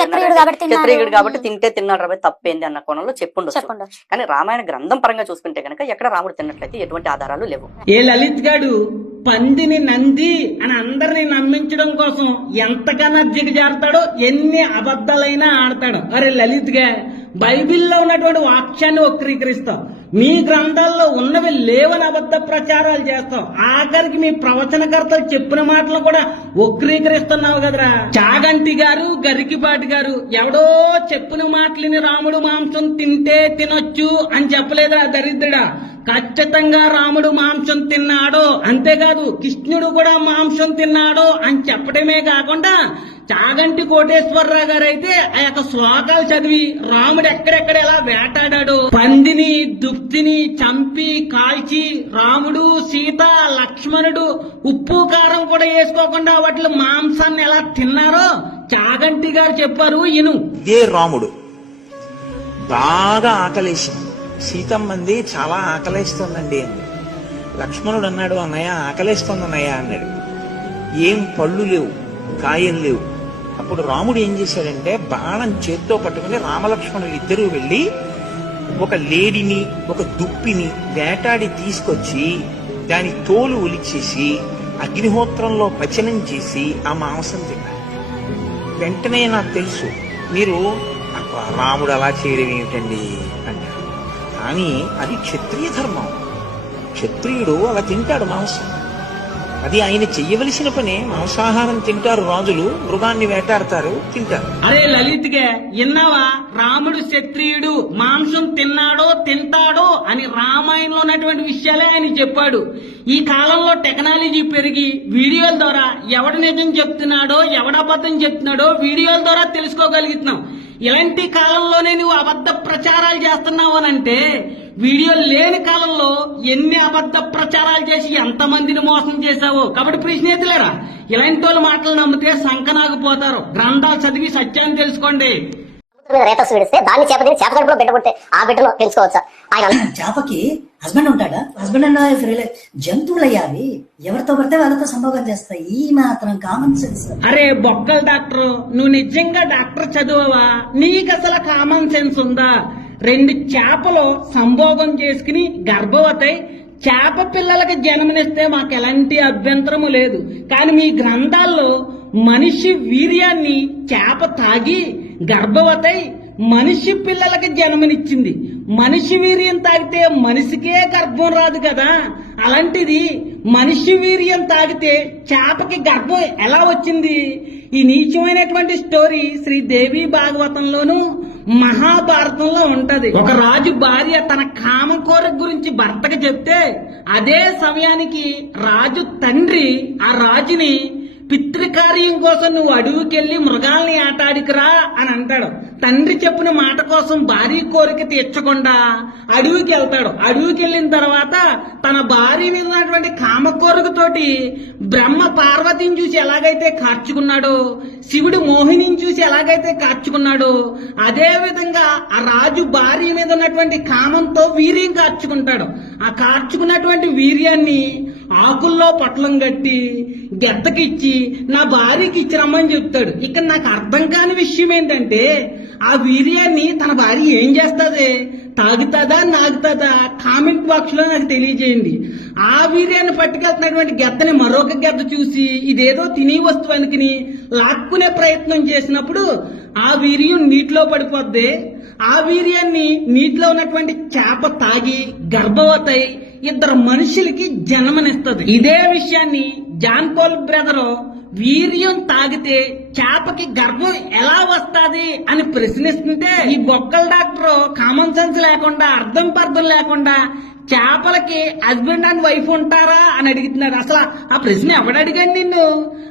క్షత్రియుడు కాబట్టి తింటే తిన్నాడు రాబోయే తప్పేంది అన్న కోణంలో చెప్పుండొచ్చు. కానీ రామాయణ గ్రంథం పరంగా చూసుకుంటే కనుక ఎక్కడ రాముడు తిన్నట్లయితే ఎటువంటి ఆధారాలు లేవు. ఏ లలిత్ గాడు పందిని నంది అని అందరినీ నమ్మించడం కోసం ఎంతకన్నా దిగజారుతాడో, ఎన్ని అబద్ధాలైనా ఆడతాడు. అరే లలిత్ గా, బైబిల్లో ఉన్నటువంటి వాక్యాన్ని వక్రీకరిస్తావు, మీ గ్రంథాల్లో ఉన్నవి లేవని అబద్ధ ప్రచారాలు చేస్తావు, ఆఖరికి మీ ప్రవచనకర్తలు చెప్పిన మాటలు కూడా వక్రీకరిస్తున్నావు కదరా. చాగంటి గారు, గరికిపాటి గారు ఎవడో చెప్పిన మాటలని రాముడు మాంసం తింటే తినొచ్చు అని చెప్పలేదురా దరిద్రుడా. ఖచ్చితంగా రాముడు మాంసం తిన్నాడో, అంతేకాదు కృష్ణుడు కూడా మాంసం తిన్నాడో అని చెప్పడమే కాకుండా చాగంటి కోటేశ్వరరావు గారు అయితే ఆ యొక్క శ్లోకాలు చదివి రాముడు ఎక్కడెక్కడ ఎలా వేటాడాడో, పందిని దుప్తిని చంపి కాల్చి రాముడు, సీత, లక్ష్మణుడు లక్ష్మణుడు ఉప్పు కారం కూడా వేసుకోకుండా వాటి మాంసాన్ని ఎలా తిన్నారో చాగంటి గారు చెప్పారు. ఇను ఇదే రాముడు బాగా ఆకలేసింది, సీతమ్మంది చాలా ఆకలేస్తోందండి అంది. లక్ష్మణుడు అన్నాడు, అన్నయ్య ఆకలేస్తోంది అన్నయ్య అన్నాడు. ఏం పళ్ళు లేవు, కాయలు లేవు. అప్పుడు రాముడు ఏం చేశాడంటే బాణం చేత్తో పట్టుకుని రామలక్ష్మణులు ఇద్దరూ వెళ్లి ఒక లేడిని ఒక దుప్పిని వేటాడి తీసుకొచ్చి దాని తోలు ఒలిచేసి అగ్నిహోత్రంలో పచనం చేసి ఆ మాంసం తిన్నారు. వెంటనే నాకు తెలుసు మీరు అబ్బా రాముడు అలా చేయడం ఏమిటండి అంటారు, కానీ అది క్షత్రియ ధర్మం. క్షత్రియుడు అలా తింటాడు మాంసం, అది ఆయన చెయ్యవలసిన పనే. మాంసాహారం తింటారు రాజులు, మృగాన్ని వేటాడతారు, తింటారు. అరే లలిత్గా విన్నావా, రాముడు క్షత్రియుడు, మాంసం తింటాడో అని రామాయణంలో ఉన్నటువంటి విషయాలే ఆయన చెప్పాడు. ఈ కాలంలో టెక్నాలజీ పెరిగి వీడియోల ద్వారా ఎవడు నిజం చెప్తున్నాడో ఎవడు అబద్ధం చెప్తున్నాడో వీడియోల ద్వారా తెలుసుకోగలుగుతున్నాం. ఇలాంటి కాలంలోనే నువ్వు అబద్ధ ప్రచారాలు చేస్తున్నావు అనంటే వీడియోలు లేని కాలంలో ఎన్ని అబద్ధ ప్రచారాలు చేసి ఎంతమందిని మోసం చేశావో. కాబట్టి ప్రియ స్నేహితులారా, ఇలాంటి వాళ్ళ మాటలు నమ్మితే సంకనాగిపోతారు. గ్రంథాలు చదివి సత్యాన్ని తెలుసుకోండి. రేతస్ విడిస్తే దాన్ని చేప కడుపులో బిడ్డ పుడితే ఆ బిడ్డను పెంచుకోవచ్చా? ఆయన చేపకి హస్బెండ్ ఉంటాడా? హస్బెండ్ అన్నా జంతువులయ్యా అవి, ఎవరితో పడితే వాళ్ళతో సంభోగం చేస్తాయి. ఈ మాత్రం కామన్ సెన్స్. అరే బొక్కల డాక్టర్, నువ్వు నిజంగా డాక్టర్ చదువవా? నీకు అసలు కామన్ సెన్స్ ఉందా? 2 చేపలు సంభోగం చేసుకుని గర్భవతి చేప పిల్లలకి జన్మనిస్తే మాకు ఎలాంటి అభ్యంతరము లేదు. కానీ మీ గ్రంథాల్లో మనిషి వీర్యాన్ని చేప తాగి గర్భవతి మనిషి పిల్లలకి జన్మనిచ్చింది. మనిషి వీర్యం తాగితే మనిషికే గర్భం రాదు కదా, అలాంటిది మనిషి వీర్యం తాగితే చేపకి గర్భం ఎలా వచ్చింది? ఈ నీచమైనటువంటి స్టోరీ శ్రీదేవి భాగవతంలోను మహాభారతంలో ఉంటది. ఒక రాజు భార్య తన కామ కోరిక గురించి భర్తకు చెప్తే అదే సమయానికి రాజు తండ్రి ఆ రాజుని పితృకార్యం కోసం నువ్వు అడవికెళ్లి మృగాల్ని ఆటాడికిరా అని అంటాడు. తండ్రి చెప్పిన మాట కోసం భార్య కోరిక తీర్చకుండా అడవికి వెళ్తాడు. అడవికి వెళ్ళిన తర్వాత తన భార్య మీద ఉన్నటువంటి కామ కోరికతోటి బ్రహ్మ పార్వతిని చూసి ఎలాగైతే కార్చుకున్నాడో, శివుడు మోహినిని చూసి ఎలాగైతే కార్చుకున్నాడో, అదే విధంగా ఆ రాజు భార్య మీద ఉన్నటువంటి కామంతో వీర్యం కార్చుకుంటాడు. ఆ కార్చుకున్నటువంటి వీర్యాన్ని ఆకుల్లో పొట్లం కట్టి గెత్తకిచ్చి నా భార్యకి ఇచ్చి రమ్మని చెప్తాడు. ఇక్కడ నాకు అర్థం కాని విషయం ఏంటంటే ఆ వీర్యాన్ని తన భార్య ఏం చేస్తుంది? తాగుతుందా నాగుతుందా? కామెంట్ బాక్స్ లో నాకు తెలియజేయండి. ఆ వీర్యాన్ని పట్టుకెళ్తున్నటువంటి గెత్తని మరొక గెత్త చూసి ఇదేదో తినే వస్తువు అనుకుని లాక్కునే ప్రయత్నం చేసినప్పుడు ఆ వీర్యం నీటిలో పడిపోద్ది. ఆ వీర్యాన్ని నీటిలో ఉన్నటువంటి చేప తాగి గర్భవతి 2 మనుషులకి జన్మనిస్తుంది. ఇదే విషయాన్ని జాన్ పాల్ బ్రదర్ వీర్యం తాగితే చేపకి గర్భం ఎలా వస్తుంది అని ప్రశ్నిస్తుంటే ఈ బొక్కల డాక్టర్ కామన్ సెన్స్ లేకుండా అర్థం పర్థం లేకుండా చేపలకి హస్బెండ్ అండ్ వైఫ్ ఉంటారా అని అడుగుతున్నాడు. అసలు ఆ ప్రశ్న ఎవడు అడిగాడు నిన్ను?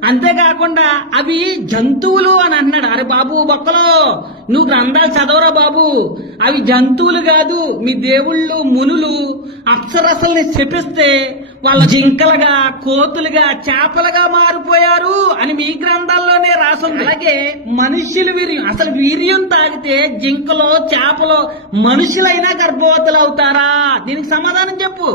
అంతేకాకుండా అవి జంతువులు అని అన్నాడు. అరే బాబు బొక్కలో, నువ్వు గ్రంథాలు చదవరా బాబు, అవి జంతువులు కాదు. మీ దేవుళ్ళు మునులు అప్సరసల్ని శపిస్తే వాళ్ళ జింకలుగా కోతులుగా చేపలుగా మారిపోయారు అని మీ గ్రంథాల్లోనే రాసుంది. అలాగే మనుష్యుల వీర్యం, అసలు వీర్యం తాగితే జింకలో చేపలో మనుషులైనా గర్భవతులు అవుతారా? దీనికి సమాధానం చెప్పు.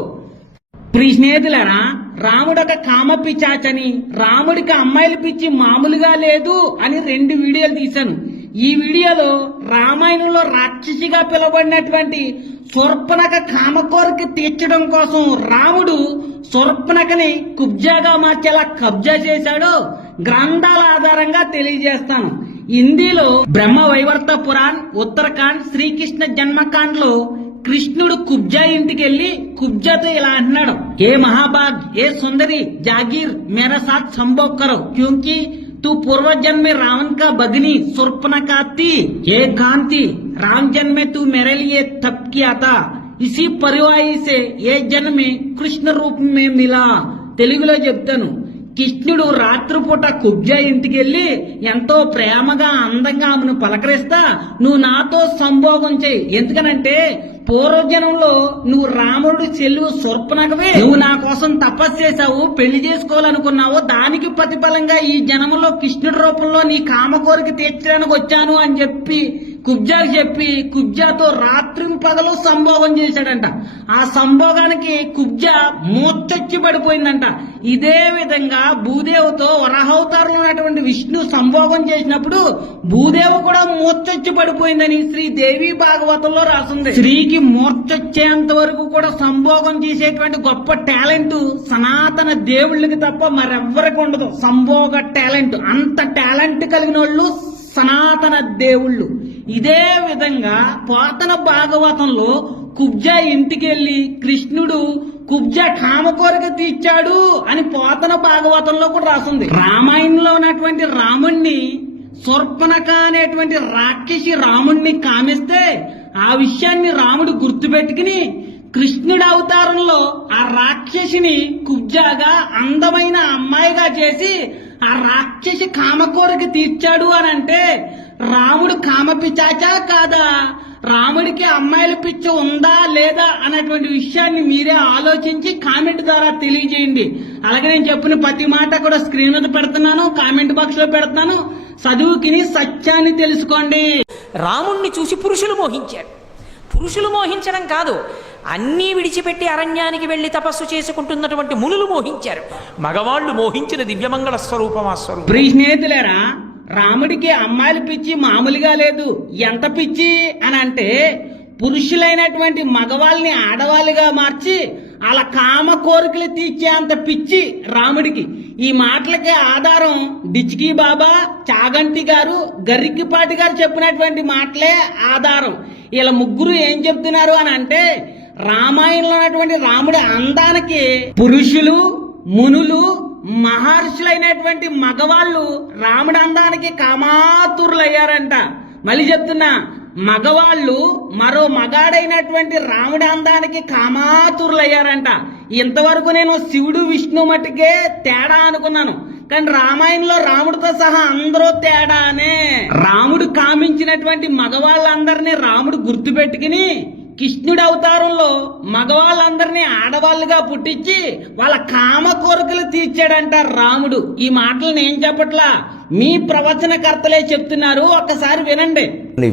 ప్రియ స్నేహితులారా, రాముడు ఒక కామ పిచాచని, రాముడికి అమ్మాయిల పిచ్చి మామూలుగా లేదు అని 2 వీడియోలు తీశాను. ఈ వీడియోలో రామాయణంలో రాక్షసిగా పిలువబడినటువంటి శూర్పణఖ కామ కోరిక తీర్చడం కోసం రాముడు శూర్పణఖని కుబ్జాగా మార్చేలా కబ్జా చేశాడో గ్రంథాల ఆధారంగా తెలియజేస్తాను. హిందీలో బ్రహ్మ వైవర్త పురాణ్, ఉత్తరాఖండ్ శ్రీకృష్ణ జన్మకాండ్ లో కృష్ణుడు కుబ్జా ఇంటికి వెళ్లి కుబ్జాతో ఇలా అంటున్నాడు, ఏ మహాబాగ్ ఏ సుందరి జాగీర్ మేరా సాత్ సంభోగ్ కరో క్యూంకి तू पूर्व जन्म में रावण का भगनी शूर्पणखा थी, ये कांति राम जन्म में तू मेरे लिए तप किया था, इसी परिवाही से ये जन्म में कृष्ण रूप में मिला. తెలుగులో చెప్తాను. కృష్ణుడు రాత్రిపూట కుబ్జా ఇంటికి వెళ్లి ఎంతో ప్రేమగా అందంగా ఆమెను పలకరిస్తా, నువ్వు నాతో సంభోగం చేయి, ఎందుకనంటే పూర్వజనంలో నువ్వు రాముడు చెల్లు శూర్పణఖవే, నువ్వు నా కోసం తపస్సు చేశావు, పెళ్లి చేసుకోవాలనుకున్నావు, దానికి ప్రతిఫలంగా ఈ జనములో కృష్ణుడి రూపంలో నీ కామ కోరిక తీర్చడానికి వచ్చాను అని చెప్పి కుబ్జాకి చెప్పి కుబ్జాతో రాత్రి పగలు సంభోగం చేశాడంట. ఆ సంభోగానికి కుబ్జా మూర్ఛొచ్చి పడిపోయిందంట. ఇదే విధంగా భూదేవుతో వరాహవతారంలో ఉన్నటువంటి విష్ణు సంభోగం చేసినప్పుడు భూదేవు కూడా మూర్ఛొచ్చి పడిపోయిందని శ్రీ దేవి భాగవతంలో రాసింది. స్త్రీకి మూర్ఛొచ్చేంత వరకు కూడా సంభోగం చేసేటువంటి గొప్ప టాలెంట్ సనాతన దేవుళ్ళకి తప్ప మరెవ్వరికి ఉండదు. సంభోగ టాలెంట్, అంత టాలెంట్ కలిగిన వాళ్ళు సనాతన దేవుళ్ళు. ఇదే విధంగా పోతన భాగవతంలో కుబ్జా ఇంటికి వెళ్లి కృష్ణుడు కుబ్జా కామ కోరిక తీర్చాడు అని పోతన భాగవతంలో కూడా రాసింది. రామాయణంలో ఉన్నటువంటి రాముణ్ణి శూర్పణఖ అనేటువంటి రాక్షసి రాముణ్ణి కామిస్తే ఆ విషయాన్ని రాముడు గుర్తుపెట్టుకుని కృష్ణుడి అవతారంలో ఆ రాక్షసిని కుబ్జాగా అందమైన అమ్మాయిగా చేసి ఆ రాక్షసి కామకోరిక తీర్చాడు అని అంటే రాముడు కామ పిచాచా కాదా? రాముడికి అమ్మాయిల పిచ్చి ఉందా లేదా అనేటువంటి విషయాన్ని మీరే ఆలోచించి కామెంట్ ద్వారా తెలియజేయండి. అలాగే నేను చెప్పిన ప్రతి మాట కూడా స్క్రీన్ మీద పెడుతున్నాను, కామెంట్ బాక్స్ లో పెడుతున్నాను. చదువుకిని సత్యాన్ని తెలుసుకోండి. రాముణ్ణి చూసి పురుషులు మోహించారు. పురుషులు మోహించడం కాదు, అన్నీ విడిచిపెట్టి అరణ్యానికి వెళ్లి తపస్సు చేసుకుంటున్నటువంటి మునులు మోహించారు. మగవాళ్లు మోహించిన దివ్యమంగళ స్వరూపం ఆ స్వరూపం. ప్రియ స్నేహితులారా, రాముడికి అమ్మాయిల పిచ్చి మామూలుగా లేదు. ఎంత పిచ్చి అని అంటే పురుషులైనటువంటి మగవాళ్ళని ఆడవాళ్ళుగా మార్చి అలా కామ కోరికలు తీర్చే అంత పిచ్చి రాముడికి. ఈ మాటలకి ఆధారం డిచ్కీ బాబా, చాగంటి గారు, గరికిపాటి గారు చెప్పినటువంటి మాటలే ఆధారం. ఇలా ముగ్గురు ఏం చెప్తున్నారు అని అంటే రామాయణంలో ఉన్నటువంటి రాముడి అందానికి పురుషులు, మునులు, మహర్షులైనటువంటి మగవాళ్ళు రాముడి అందానికి కామాతురులయ్యారంట. మళ్ళీ చెప్తున్నా, మగవాళ్ళు మరో మగాడైనటువంటి రాముడి అందానికి కామాతురులయ్యారంట. ఇంతవరకు నేను శివుడు విష్ణు మట్టుకే తేడా అనుకున్నాను, కానీ రామాయణంలో రాముడితో సహా అందరూ తేడానే. రాముడు కామించినటువంటి మగవాళ్ళందరినీ రాముడు గుర్తుపెట్టుకుని కృష్ణుడి అవతారంలో మగవాళ్ళందరినీ ఆడవాళ్ళుగా పుట్టించి వాళ్ళ కామ కోరికలు తీర్చాడంట రాముడు. ఈ మాటలు నేను చెప్పట్లా, మీ ప్రవచనకర్తలే చెప్తున్నారు, ఒక్కసారి వినండి.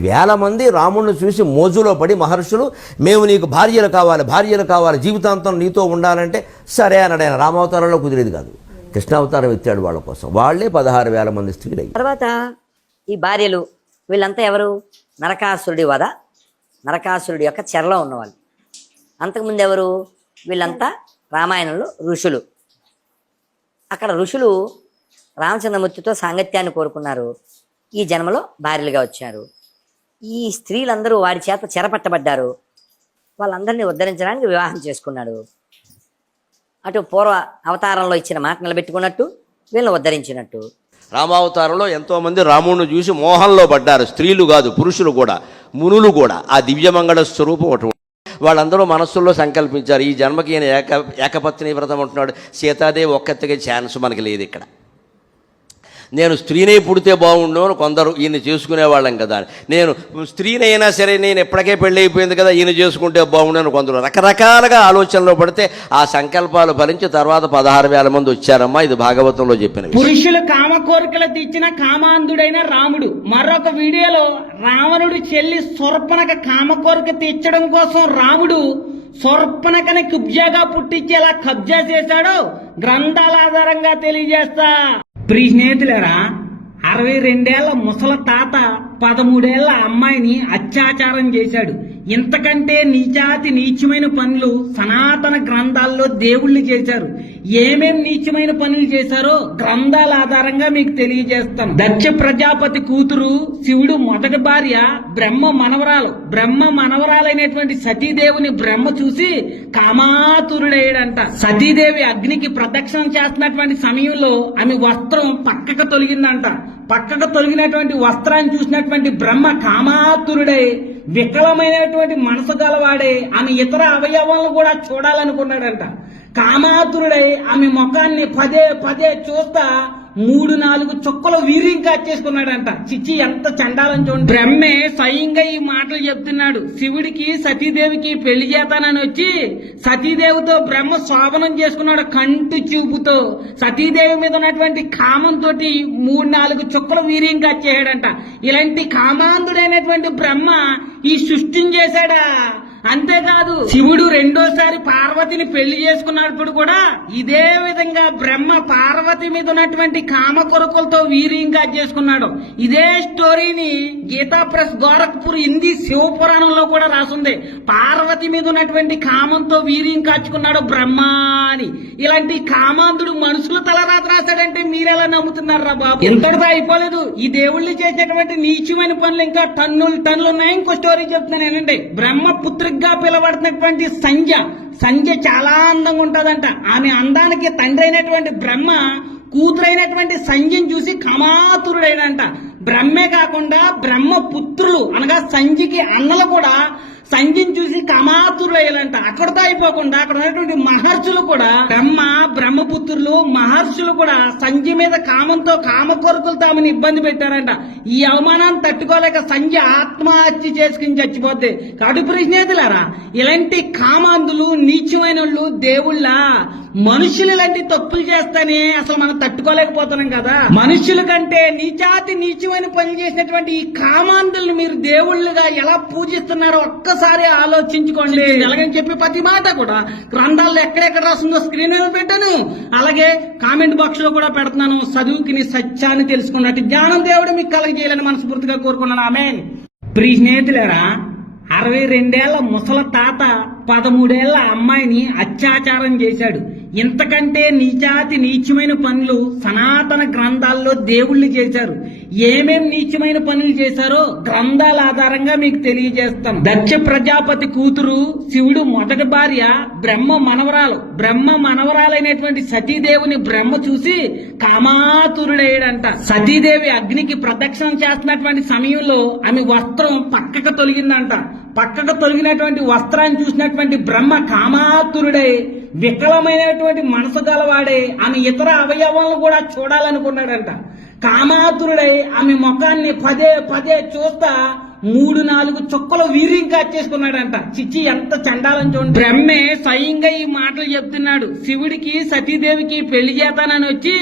వేల మంది రాముడిని చూసి మోజులో పడి మహర్షులు మేము నీకు భార్యలు కావాలి, జీవితాంతం నీతో ఉండాలంటే సరే అన్నాడు. ఆయన రామావతారంలో కుదిరేది కాదు, కృష్ణావతారం ఎత్తాడు వాళ్ళ కోసం. వాళ్లే 16,000 మంది స్త్రీలు. తర్వాత ఈ భార్యలు వీళ్ళంతా ఎవరు? నరకాసురుడి యొక్క చెరలో ఉన్నవాళ్ళు. అంతకుముందు ఎవరు? వీళ్ళంతా రామాయణంలో ఋషులు. అక్కడ ఋషులు రామచంద్రమూర్తితో సాంగత్యాన్ని కోరుకున్నారు, ఈ జన్మలో భార్యలుగా వచ్చారు. ఈ స్త్రీలందరూ వారి చేత చెరపట్టబడ్డారు. వాళ్ళందరినీ ఉద్ధరించడానికి వివాహం చేసుకున్నాడు. అటు పూర్వ అవతారంలో ఇచ్చిన మాట నిలబెట్టుకున్నట్టు వీళ్ళని ఉద్ధరించినట్టు. రామావతారంలో ఎంతోమంది రాముడిని చూసి మోహంలో పడ్డారు, స్త్రీలు కాదు పురుషులు కూడా, మునులు కూడా. ఆ దివ్యమంగళ స్వరూపం అటు వాళ్ళందరూ మనస్సుల్లో సంకల్పించారు, ఈ జన్మకి ఈయన ఏకపత్ని వ్రతం అంటున్నాడు, సీతాదేవి ఒక్కతిగా ఛాన్స్ మనకి లేదు ఇక్కడ, నేను స్త్రీనే పుడితే బాగుండు అని కొందరు ఈయన చేసుకునేవాళ్ళం కదా. నేను స్త్రీనైనా సరే నేను ఎప్పటికే పెళ్ళి అయిపోయింది కదా ఈయన చేసుకుంటే బాగుండు అని కొందరు రకరకాలుగా ఆలోచనలో పడితే ఆ సంకల్పాలు ఫలించి తర్వాత 16,000 మంది వచ్చారమ్మా. ఇది భాగవతంలో చెప్పిన. పురుషులు కామ కోరికలు తెచ్చిన కామాంధుడైన రాముడు. మరొక వీడియోలో రావణుడి చెల్లి శూర్పణఖ కామ కోరిక తీర్చడం కోసం రాముడు శూర్పణఖని కుబ్జాగా పుట్టించి ఎలా కబ్జా చేశాడో గ్రంథాల ఆధారంగా తెలియజేస్తా. ప్రియ స్నేహితులారా, 62 ఏళ్ల ముసల తాత 13 ఏళ్ల అమ్మాయిని అత్యాచారం చేశాడు. ఇంతకంటే నీచాతి నీచమైన పనులు సనాతన గ్రంథాల్లో దేవుళ్ళు చేశారు. ఏమేం నీచమైన పనులు చేశారో గ్రంథాల ఆధారంగా మీకు తెలియజేస్తాను. దక్ష ప్రజాపతి కూతురు, శివుడు మొదటి భార్య, బ్రహ్మ మనవరాలైనటువంటి సతీదేవిని బ్రహ్మ చూసి కామాతురుడయ్యాడంట. సతీదేవి అగ్నికి ప్రదక్షిణం చేస్తున్నటువంటి సమయంలో ఆమె వస్త్రం పక్కకు తొలగిందంట. పక్కకు తొలగినటువంటి వస్త్రాన్ని చూసినటువంటి బ్రహ్మ కామాతురుడై వికలమైనటువంటి మనసు గలవాడే ఆమె ఇతర అవయవాలను కూడా చూడాలనుకున్నాడంట. కామాతురుడై ఆమె ముఖాన్ని పదే చూస్తా 3-4 చుక్కలు వీర్యం కాచేసుకున్నాడంట. చిచ్చి ఎంత చండాలని చూడండి. బ్రహ్మే స్వయంగా ఈ మాటలు చెప్తున్నాడు. శివుడికి సతీదేవికి పెళ్లి చేస్తానని వచ్చి సతీదేవితో బ్రహ్మ శోభనం చేసుకున్నాడు కంటి చూపుతో. సతీదేవి మీద ఉన్నటువంటి కామంతో 3-4 చుక్కలు వీర్యం కాచేయడంట. ఇలాంటి కామాంధుడైనటువంటి బ్రహ్మ ఈ సృష్టిని చేశాడా? అంతేకాదు శివుడు రెండోసారి పార్వతిని పెళ్లి చేసుకున్నప్పుడు కూడా ఇదే విధంగా బ్రహ్మ పార్వతి మీద ఉన్నటువంటి కామ కొరకులతో వీర్యంగా చేసుకున్నాడు. ఇదే స్టోరీని గీతా ప్రెస్ గోరఖ్పూర్ హిందీ శివపురాణంలో కూడా రాసుంది. పార్వతి మీద ఉన్నటువంటి కామంతో వీర్యం కాచుకున్నాడు బ్రహ్మ అని. ఇలాంటి కామాంధుడు మనుషులు తలరాత రాశాడంటే మీరెలా నమ్ముతున్నారా బాబు? ఇంతటితో అయిపోలేదు. ఈ దేవుళ్ళు చేసేటువంటి నీచమైన పనులు ఇంకా టన్నులు ఉన్నాయి. ఇంకో స్టోరీ చెప్తున్నాను ఏంటంటే, బ్రహ్మపుత్రిగా పిలవడుతున్నటువంటి సంధ్య చాలా అందంగా ఉంటదంట. ఆమె అందానికి తండ్రి అయినటువంటి బ్రహ్మ కూతురైనటువంటి సంధ్యను చూసి కామాతురుడైనంట. బ్రహ్మే కాకుండా బ్రహ్మపుత్రులు అనగా సంధ్యకి అన్నలు కూడా సంధ్యను చూసి కామాతురులయ్యాలంట. అక్కడితో అయిపోకుండా అక్కడ ఉన్నటువంటి మహర్షులు కూడా బ్రహ్మపుత్రులు మహర్షులు కూడా సంధ్య మీద కామంతో కామ కొరకులతో ఆమెను ఇబ్బంది పెట్టారంట. ఈ అవమానాన్ని తట్టుకోలేక సంధ్య ఆత్మహత్య చేసుకుని చచ్చిపోద్ది. కడుపు స్నేహితులారా, ఇలాంటి కామాంధులు నీచమైన వాళ్ళు దేవుళ్ళ మనుషులు ఇలాంటి తప్పులు చేస్తానే అసలు మనం తట్టుకోలేకపోతున్నాం కదా. మనుషుల కంటే నీచమైన పనులు చేసినటువంటి ఈ కామాంధుల్ని మీరు దేవుళ్ళుగా ఎలా పూజిస్తున్నారో ఒక్కసారి ఆలోచించుకోండి. ఎలాగని చెప్పి ప్రతి మాట కూడా గ్రంథాల్లో ఎక్కడెక్కడ రాస్తుందో స్క్రీన్ మీద పెట్టాను, అలాగే కామెంట్ బాక్స్ లో కూడా పెడుతున్నాను. చదువుకుని సత్యాన్ని తెలుసుకున్నట్టు జ్ఞానం దేవుడు మీకు కలగజేయాలని మనస్ఫూర్తిగా కోరుకున్నాను. ఆమేన్. ప్రియ స్నేహితులారా, 62 ఏళ్ల ముసల తాత 13 ఏళ్ల అమ్మాయిని అత్యాచారం చేశాడు. ఇంతకంటే నీచమైన పనులు సనాతన గ్రంథాల్లో దేవుళ్ళు చేశారు. ఏమేం నీచమైన పనులు చేశారో గ్రంథాల ఆధారంగా మీకు తెలియజేస్తాను. దక్ష ప్రజాపతి కూతురు శివుడు మొదటి భార్య బ్రహ్మ మనవరాలైనటువంటి సతీదేవిని బ్రహ్మ చూసి కామాతురుడయ్యాడంట. సతీదేవి అగ్నికి ప్రదక్షిణం చేస్తున్నటువంటి సమయంలో ఆమె వస్త్రం పక్కకు తొలగిందంట. పక్కకు తొలగినటువంటి వస్త్రాన్ని చూసినటువంటి బ్రహ్మ కామాతురుడై వికలమైనటువంటి మనసు గలవాడే ఆమె ఇతర అవయవాలను కూడా చూడాలనుకున్నాడంట. కామాతురుడై ఆమె ముఖాన్ని పదే చూస్తా 3-4 చుక్కలు వీర్యం కాచేసుకున్నాడంట. చిచ్చి ఎంత చండాలని చూడండి. బ్రహ్మే స్వయంగా ఈ మాటలు చెప్తున్నాడు. శివుడికి సతీదేవికి పెళ్లి చేస్తానని వచ్చి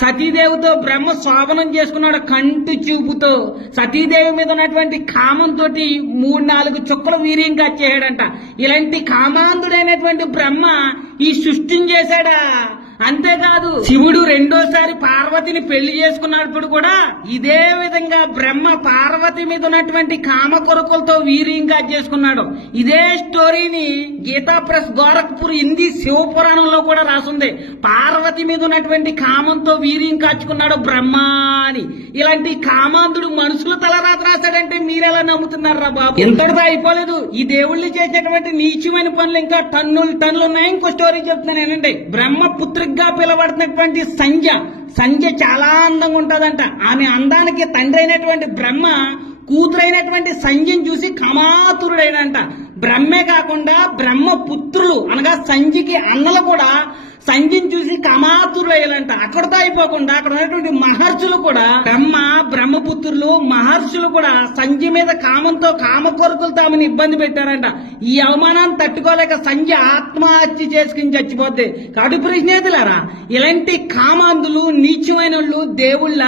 సతీదేవితో బ్రహ్మ శోభనం చేసుకున్నాడు కంటి చూపుతో. సతీదేవి మీద ఉన్నటువంటి కామంతో 3-4 చుక్కలు వీర్యం కాచేయడంట. ఇలాంటి కామాంధుడైనటువంటి బ్రహ్మ ఈ సృష్టిని చేశాడా? అంతేకాదు శివుడు రెండోసారి పార్వతిని పెళ్లి చేసుకున్నప్పుడు కూడా ఇదే విధంగా బ్రహ్మ పార్వతి మీద ఉన్నటువంటి కామ కొరకులతో వీర్యంగా చేసుకున్నాడు. ఇదే స్టోరీని గీతా ప్రెస్ గోరఖ్పూర్ హిందీ శివపురాణంలో కూడా రాసుంది. పార్వతి మీద ఉన్నటువంటి కామంతో వీర్యం కాచుకున్నాడు బ్రహ్మ అని. ఇలాంటి కామాంధుడు మనుషులు తలరాత రాశాడంటే మీరెలా నమ్ముతున్నారా బాబు? ఇంతటితో అయిపోలేదు. ఈ దేవుళ్ళు చేసేటువంటి నీచమైన పనులు ఇంకా టన్నులు ఉన్నాయి. ఇంకో స్టోరీ చెప్తున్నాను ఏంటంటే, బ్రహ్మపుత్రిగా పిలవడుతున్నటువంటి సంధ్య చాలా అందంగా ఉంటదంట. ఆమె అందానికి తండ్రి అయినటువంటి బ్రహ్మ కూతురైనటువంటి సంధ్యను చూసి కామాతురుడైనంట. బ్రహ్మే కాకుండా బ్రహ్మపుత్రులు అనగా సంధ్యకి అన్నలు కూడా సంధ్యను చూసి కామాతురులయ్యాలంట. అక్కడితో అయిపోకుండా అక్కడ ఉన్నటువంటి మహర్షులు కూడా బ్రహ్మపుత్రులు మహర్షులు కూడా సంధ్య మీద కామంతో కామ కొరకులతో ఆమెను ఇబ్బంది పెట్టారంట. ఈ అవమానాన్ని తట్టుకోలేక సంధ్య ఆత్మహత్య చేసుకుని చచ్చిపోద్ది. కడుపు స్నేహితులారా, ఇలాంటి కామాంధులు నీచమైన వాళ్ళు దేవుళ్ళ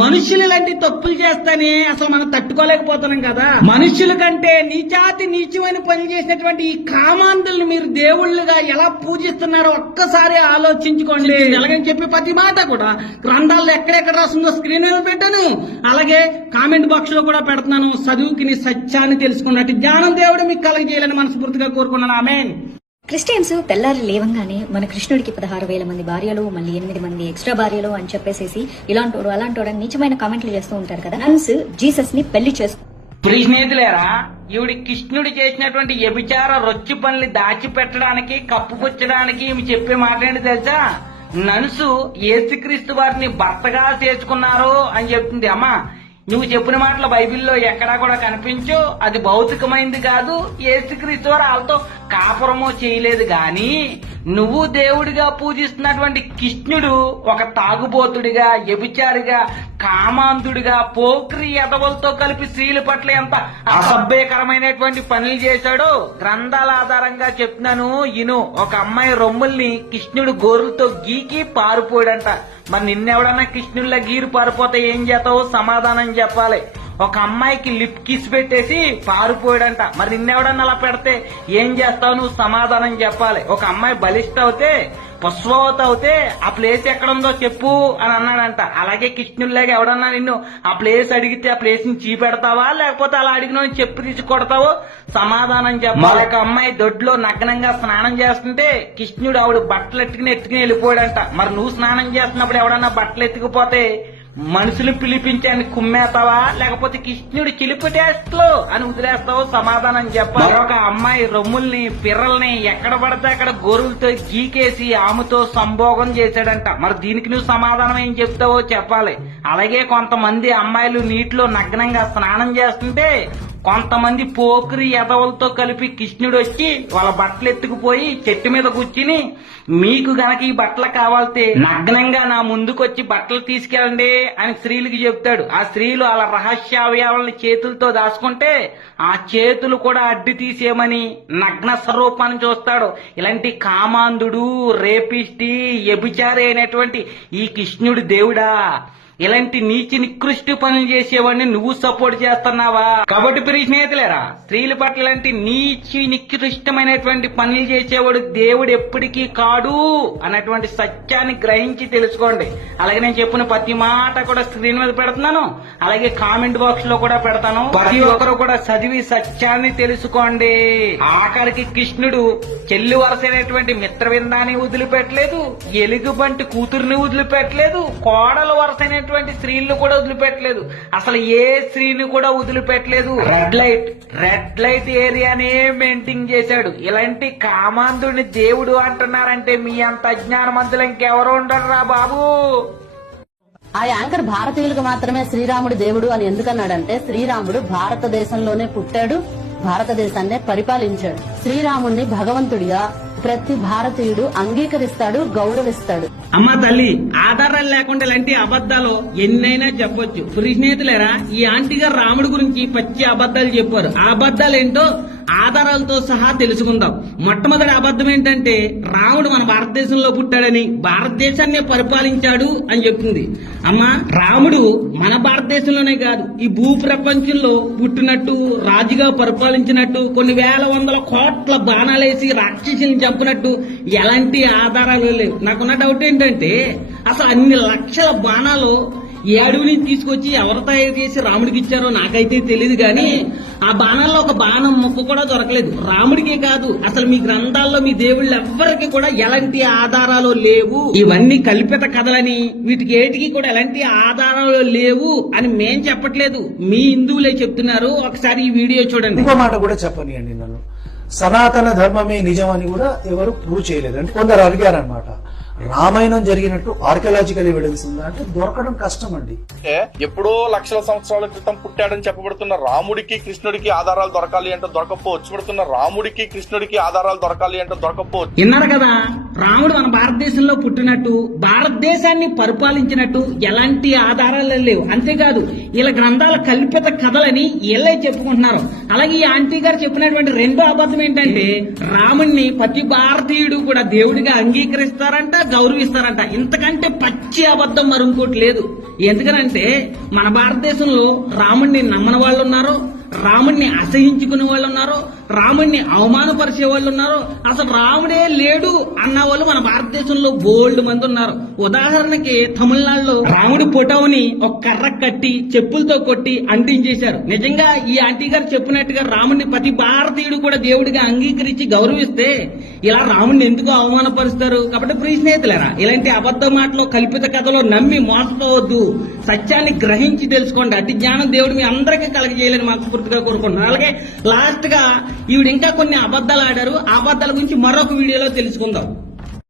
మనుషులు ఇలాంటి తప్పులు చేస్తానే అసలు మనం తట్టుకోలేకపోతున్నాం కదా. మనుషుల కంటే నీచమైన పనులు చేసినటువంటి ఈ కామాంధుల్ని మీరు దేవుళ్ళుగా ఎలా పూజిస్తున్నారో ఒక్కసారి ఆలోచించుకోండి. ఎలాగని చెప్పి ప్రతి మాట కూడా గ్రంథాల్లో ఎక్కడెక్కడ రాస్తుందో స్క్రీన్ మీద పెట్టాను, అలాగే కామెంట్ బాక్స్ లో కూడా పెడుతున్నాను. చదువుకుని సత్యాన్ని తెలుసుకున్నట్టు జ్ఞానం దేవుడు మీకు కలగజేయాలని మనస్ఫూర్తిగా కోరుకున్నాను. ఆమేన్. క్రిస్టియన్స్ తెల్లారి లేవంగానే మన కృష్ణుడికి 16,000 మంది భార్యలు, మళ్ళీ 8 మంది ఎక్స్ట్రా భార్యలు అని చెప్పేసి ఇలాంటోడు అలాంటోడు నీచమైన కామెంట్లు చేస్తూ ఉంటారు కదా. నన్స్ జీసస్ ని పెళ్లి చేసుకుంటారు. ప్రియ స్నేహితులేరా, ఈవిడి కృష్ణుడు చేసినటువంటి వ్యభిచార రొచ్చి పనులు దాచిపెట్టడానికి కప్పుపుచ్చడానికి ఈమె చెప్పే మాట ఏంటి తెలుసా? నన్సు యేసుక్రీస్తు వారిని భర్తగా చేసుకున్నారు అని చెప్తుంది. అమ్మా, నువ్వు చెప్పిన మాటలు బైబిల్లో ఎక్కడా కూడా కనిపించు, అది భౌతికమైంది కాదు. యేసుక్రీస్తు వారు వాళ్ళతో కాపురమో చేయలేదు గాని నువ్వు దేవుడిగా పూజిస్తున్నటువంటి కృష్ణుడు ఒక తాగుబోతుడిగా, వ్యభిచారిగా, కామాంధుడిగా, పోక్రి ఎదవలతో కలిపి స్త్రీల పట్ల ఎంత అసభ్యకరమైనటువంటి పనులు చేశాడో గ్రంథాల ఆధారంగా చెప్తున్నాను ఇను. ఒక అమ్మాయి రొమ్ముల్ని కృష్ణుడు గోరులతో గీకి పారిపోయాడంట. మరి నిన్నెవడన్నా కృష్ణుడిలా గీరు పారిపోతే ఏం చేస్తావో సమాధానం చెప్పాలి. ఒక అమ్మాయికి లిప్ కిస్ పెట్టేసి పారిపోయాడంట. మరి నిన్నెవడన్నా అలా పెడితే ఏం చేస్తావు నువ్వు సమాధానం చెప్పాలి. ఒక అమ్మాయి బలిష్ట అవుతే, పుష్పవత అవుతే ఆ ప్లేస్ ఎక్కడుందో చెప్పు అని అన్నాడంట. అలాగే కృష్ణుడిలాగా ఎవడన్నా నిన్ను ఆ ప్లేస్ అడిగితే ఆ ప్లేస్ ని చీపెడతావా, లేకపోతే అలా అడిగిన చెప్పు తీసి కొడతావో సమాధానం చెప్పాలి. ఒక అమ్మాయి దొడ్లో నగ్నంగా స్నానం చేస్తుంటే కృష్ణుడు ఆవిడ బట్టలు ఎత్తుకుని వెళ్ళిపోయాడంట. మరి నువ్వు స్నానం చేస్తున్నప్పుడు ఎవడన్నా బట్టలు ఎత్తుకుపోతే మనుషులు పిలిపించాన్ని కుమ్మేస్తావా, లేకపోతే కృష్ణుడి చిలుపు టేస్ట్లు అని వదిలేస్తావో సమాధానం చెప్పాలి. ఒక అమ్మాయి రొమ్ముల్ని, పిర్రల్ని ఎక్కడ పడితే అక్కడ గోరులతో గీకేసి ఆమెతో సంభోగం చేశాడంట. మరి దీనికి నువ్వు సమాధానం ఏం చెప్తావో చెప్పాలి. అలాగే కొంతమంది అమ్మాయిలు నీటిలో నగ్నంగా స్నానం చేస్తుంటే కొంతమంది పోకిరి ఎదవలతో కలిపి కృష్ణుడు వచ్చి వాళ్ళ బట్టలు ఎత్తుకుపోయి చెట్టు మీద కూర్చుని, మీకు గనక ఈ బట్టలు కావాలితే నగ్నంగా నా ముందుకొచ్చి బట్టలు తీసుకెళ్ళండి అని స్త్రీలకు చెప్తాడు. ఆ స్త్రీలు వాళ్ళ రహస్యావయవాలని చేతులతో దాచుకుంటే ఆ చేతులు కూడా అడ్డు తీసేయమని నగ్న స్వరూపాన్ని చూస్తాడు. ఇలాంటి కామాంధుడు, రేపిస్టి, వ్యభిచారి అయినటువంటి ఈ కృష్ణుడు దేవుడా? ఇలాంటి నీచి నికృష్టి పనులు చేసేవాడిని నువ్వు సపోర్ట్ చేస్తున్నావా? కాబట్టి ప్రియ స్నేహితులేరా, స్త్రీల పట్ల ఇలాంటి నీచి నికృష్టమైనటువంటి పనులు చేసేవాడు దేవుడు ఎప్పటికీ కాడు అన్నటువంటి సత్యాన్ని గ్రహించి తెలుసుకోండి. అలాగే నేను చెప్పిన ప్రతి మాట కూడా స్క్రీన్ మీద పెడుతున్నాను, అలాగే కామెంట్ బాక్స్ లో కూడా పెడతాను. ప్రతి ఒక్కరు కూడా చదివి సత్యాన్ని తెలుసుకోండి. ఆఖరికి కృష్ణుడు చెల్లి వరసైనటువంటి మిత్రవిందాన్ని వదిలిపెట్టలేదు, ఎలుగుబంటి కూతుర్ని వదిలిపెట్టలేదు, కోడల వరసైన స్త్రీలను కూడా వదిలిపెట్టలేదు, అసలు ఏ స్త్రీని కూడా వదిలిపెట్టలేదు. రెడ్ లైట్ ఏరియానే మెయింటైన్ చేశాడు. ఇలాంటి కామాంధుడిని దేవుడు అంటున్నారంటే మీ అంత అజ్ఞానమంతులు ఇంకెవరు ఉండరురా బాబు. ఆ యాంకర్ భారతీయులకు మాత్రమే శ్రీరాముడు దేవుడు అని ఎందుకన్నాడంటే, శ్రీరాముడు భారతదేశంలోనే పుట్టాడు, భారతదేశాన్నే పరిపాలించాడు. శ్రీరాముడిని భగవంతుడిగా ప్రతి భారతీయుడు అంగీకరిస్తాడు, గౌరవిస్తాడు. అమ్మ తల్లి, ఆధారాలు లేకుండా ఇలాంటి అబద్ధాలు ఎన్నైనా చెప్పొచ్చు. ప్రియ స్నేహితులారా, ఈ ఆంటీ గారు రాముడి గురించి పచ్చి అబద్ధాలు చెప్పారు. ఆ అబద్ధాలు ఏంటో ఆధారాలతో సహా తెలుసుకుందాం. మొట్టమొదటి అబద్ధం ఏంటంటే రాముడు మన భారతదేశంలో పుట్టాడని, భారతదేశాన్ని పరిపాలించాడు అని చెప్తుంది. అమ్మా, రాముడు మన భారతదేశంలోనే కాదు ఈ భూ ప్రపంచంలో పుట్టినట్టు, రాజుగా పరిపాలించినట్టు, కొన్ని వేల వందల కోట్ల బాణాలేసి రాక్షసుల్ని చంపినట్టు ఎలాంటి ఆధారాలు లేవు. నాకున్న డౌట్ ఏంటంటే అసలు అన్ని లక్షల బాణాలు ఈ అడవి నుంచి తీసుకొచ్చి ఎవరు తయారు చేసి రాముడికి ఇచ్చారో నాకైతే తెలియదు, కానీ ఆ బాణాల్లో ఒక బాణం ముక్క కూడా దొరకలేదు. రాముడికే కాదు, అసలు మీ గ్రంథాల్లో మీ దేవుళ్ళు ఎవ్వరికి కూడా ఎలాంటి ఆధారాలు లేవు. ఇవన్నీ కల్పిత కథలని, వీటికి ఏటికి కూడా ఎలాంటి ఆధారాలు లేవు అని మేం చెప్పట్లేదు, మీ హిందువులే చెప్తున్నారు. ఒకసారి ఈ వీడియో చూడండి. ఇంకో మాట కూడా చెప్పనియండి, నన్ను సనాతన ధర్మమే నిజం అని కూడా ఎవరు ప్రూవ్ చేయలేదు. అంటే కొందరు అడిగారనమాట, రామాయణం జరిగినట్టు ఆర్కియలాజికల్ ఎవిడెన్స్ ఉందా అంటే దొరకడం కష్టం అండి. ఎప్పుడో లక్షల సంవత్సరాల క్రితం పుట్టాడని చెప్పబడుతున్న రాముడికి కృష్ణుడికి ఆధారాలు దొరకాలి అంటే దొరకపోవచ్చు. పడుతున్న రాముడికి కృష్ణుడికి ఆధారాలు దొరకాలి అంటే దొరకపోవచ్చు. విన్నారు కదా, రాముడు మన భారతదేశంలో పుట్టినట్టు, భారతదేశాన్ని పరిపాలించినట్టు ఎలాంటి ఆధారాలు లేవు. అంతేకాదు ఇలా గ్రంథాల కల్పిత కథలని వీళ్ళే చెప్పుకుంటున్నారు. అలాగే ఈ ఆంటీ గారు చెప్పినటువంటి రెండో అబద్ధం ఏంటంటే రాముడిని ప్రతి భారతీయుడు కూడా దేవుడిగా అంగీకరిస్తారంట, గౌరవిస్తారంట. ఇంతకంటే పచ్చి అబద్ధం మరి ఇంకోటి లేదు. ఎందుకనంటే మన భారతదేశంలో రాముడిని నమ్మని వాళ్ళు ఉన్నారు, రాముడిని అసహించుకునే వాళ్ళు ఉన్నారు, రాముడిని అవమానపరిచే వాళ్ళు ఉన్నారు, అసలు రాముడే లేడు అన్న వాళ్ళు మన భారతదేశంలో బోల్డ్ మంది ఉన్నారు. ఉదాహరణకి తమిళనాడులో రాముడి ఫోటోని ఒక కర్ర కట్టి చెప్పులతో కొట్టి అంటించేశారు. నిజంగా ఈ ఆంటీ గారు చెప్పినట్టుగా రాముడిని ప్రతి భారతీయుడు కూడా దేవుడిగా అంగీకరించి గౌరవిస్తే ఇలా రాముడిని ఎందుకు అవమానపరుస్తారు? కాబట్టి ప్రియ స్నేహితులారా, ఇలాంటి అబద్ధ మాటలు, కల్పిత కథలో నమ్మి మోసపోవద్దు. సత్యాన్ని గ్రహించి తెలుసుకోండి. అతి జ్ఞానం దేవుడు మీ అందరికీ కలగజేయాలని మనస్ఫూర్తిగా కోరుకుంటున్నాను. అలాగే లాస్ట్ గా ఈవిడ ఇంకా కొన్ని అబద్ధాలు ఆడారు. ఆ అబద్ధాల గురించి మరొక వీడియోలో తెలుసుకుందాం.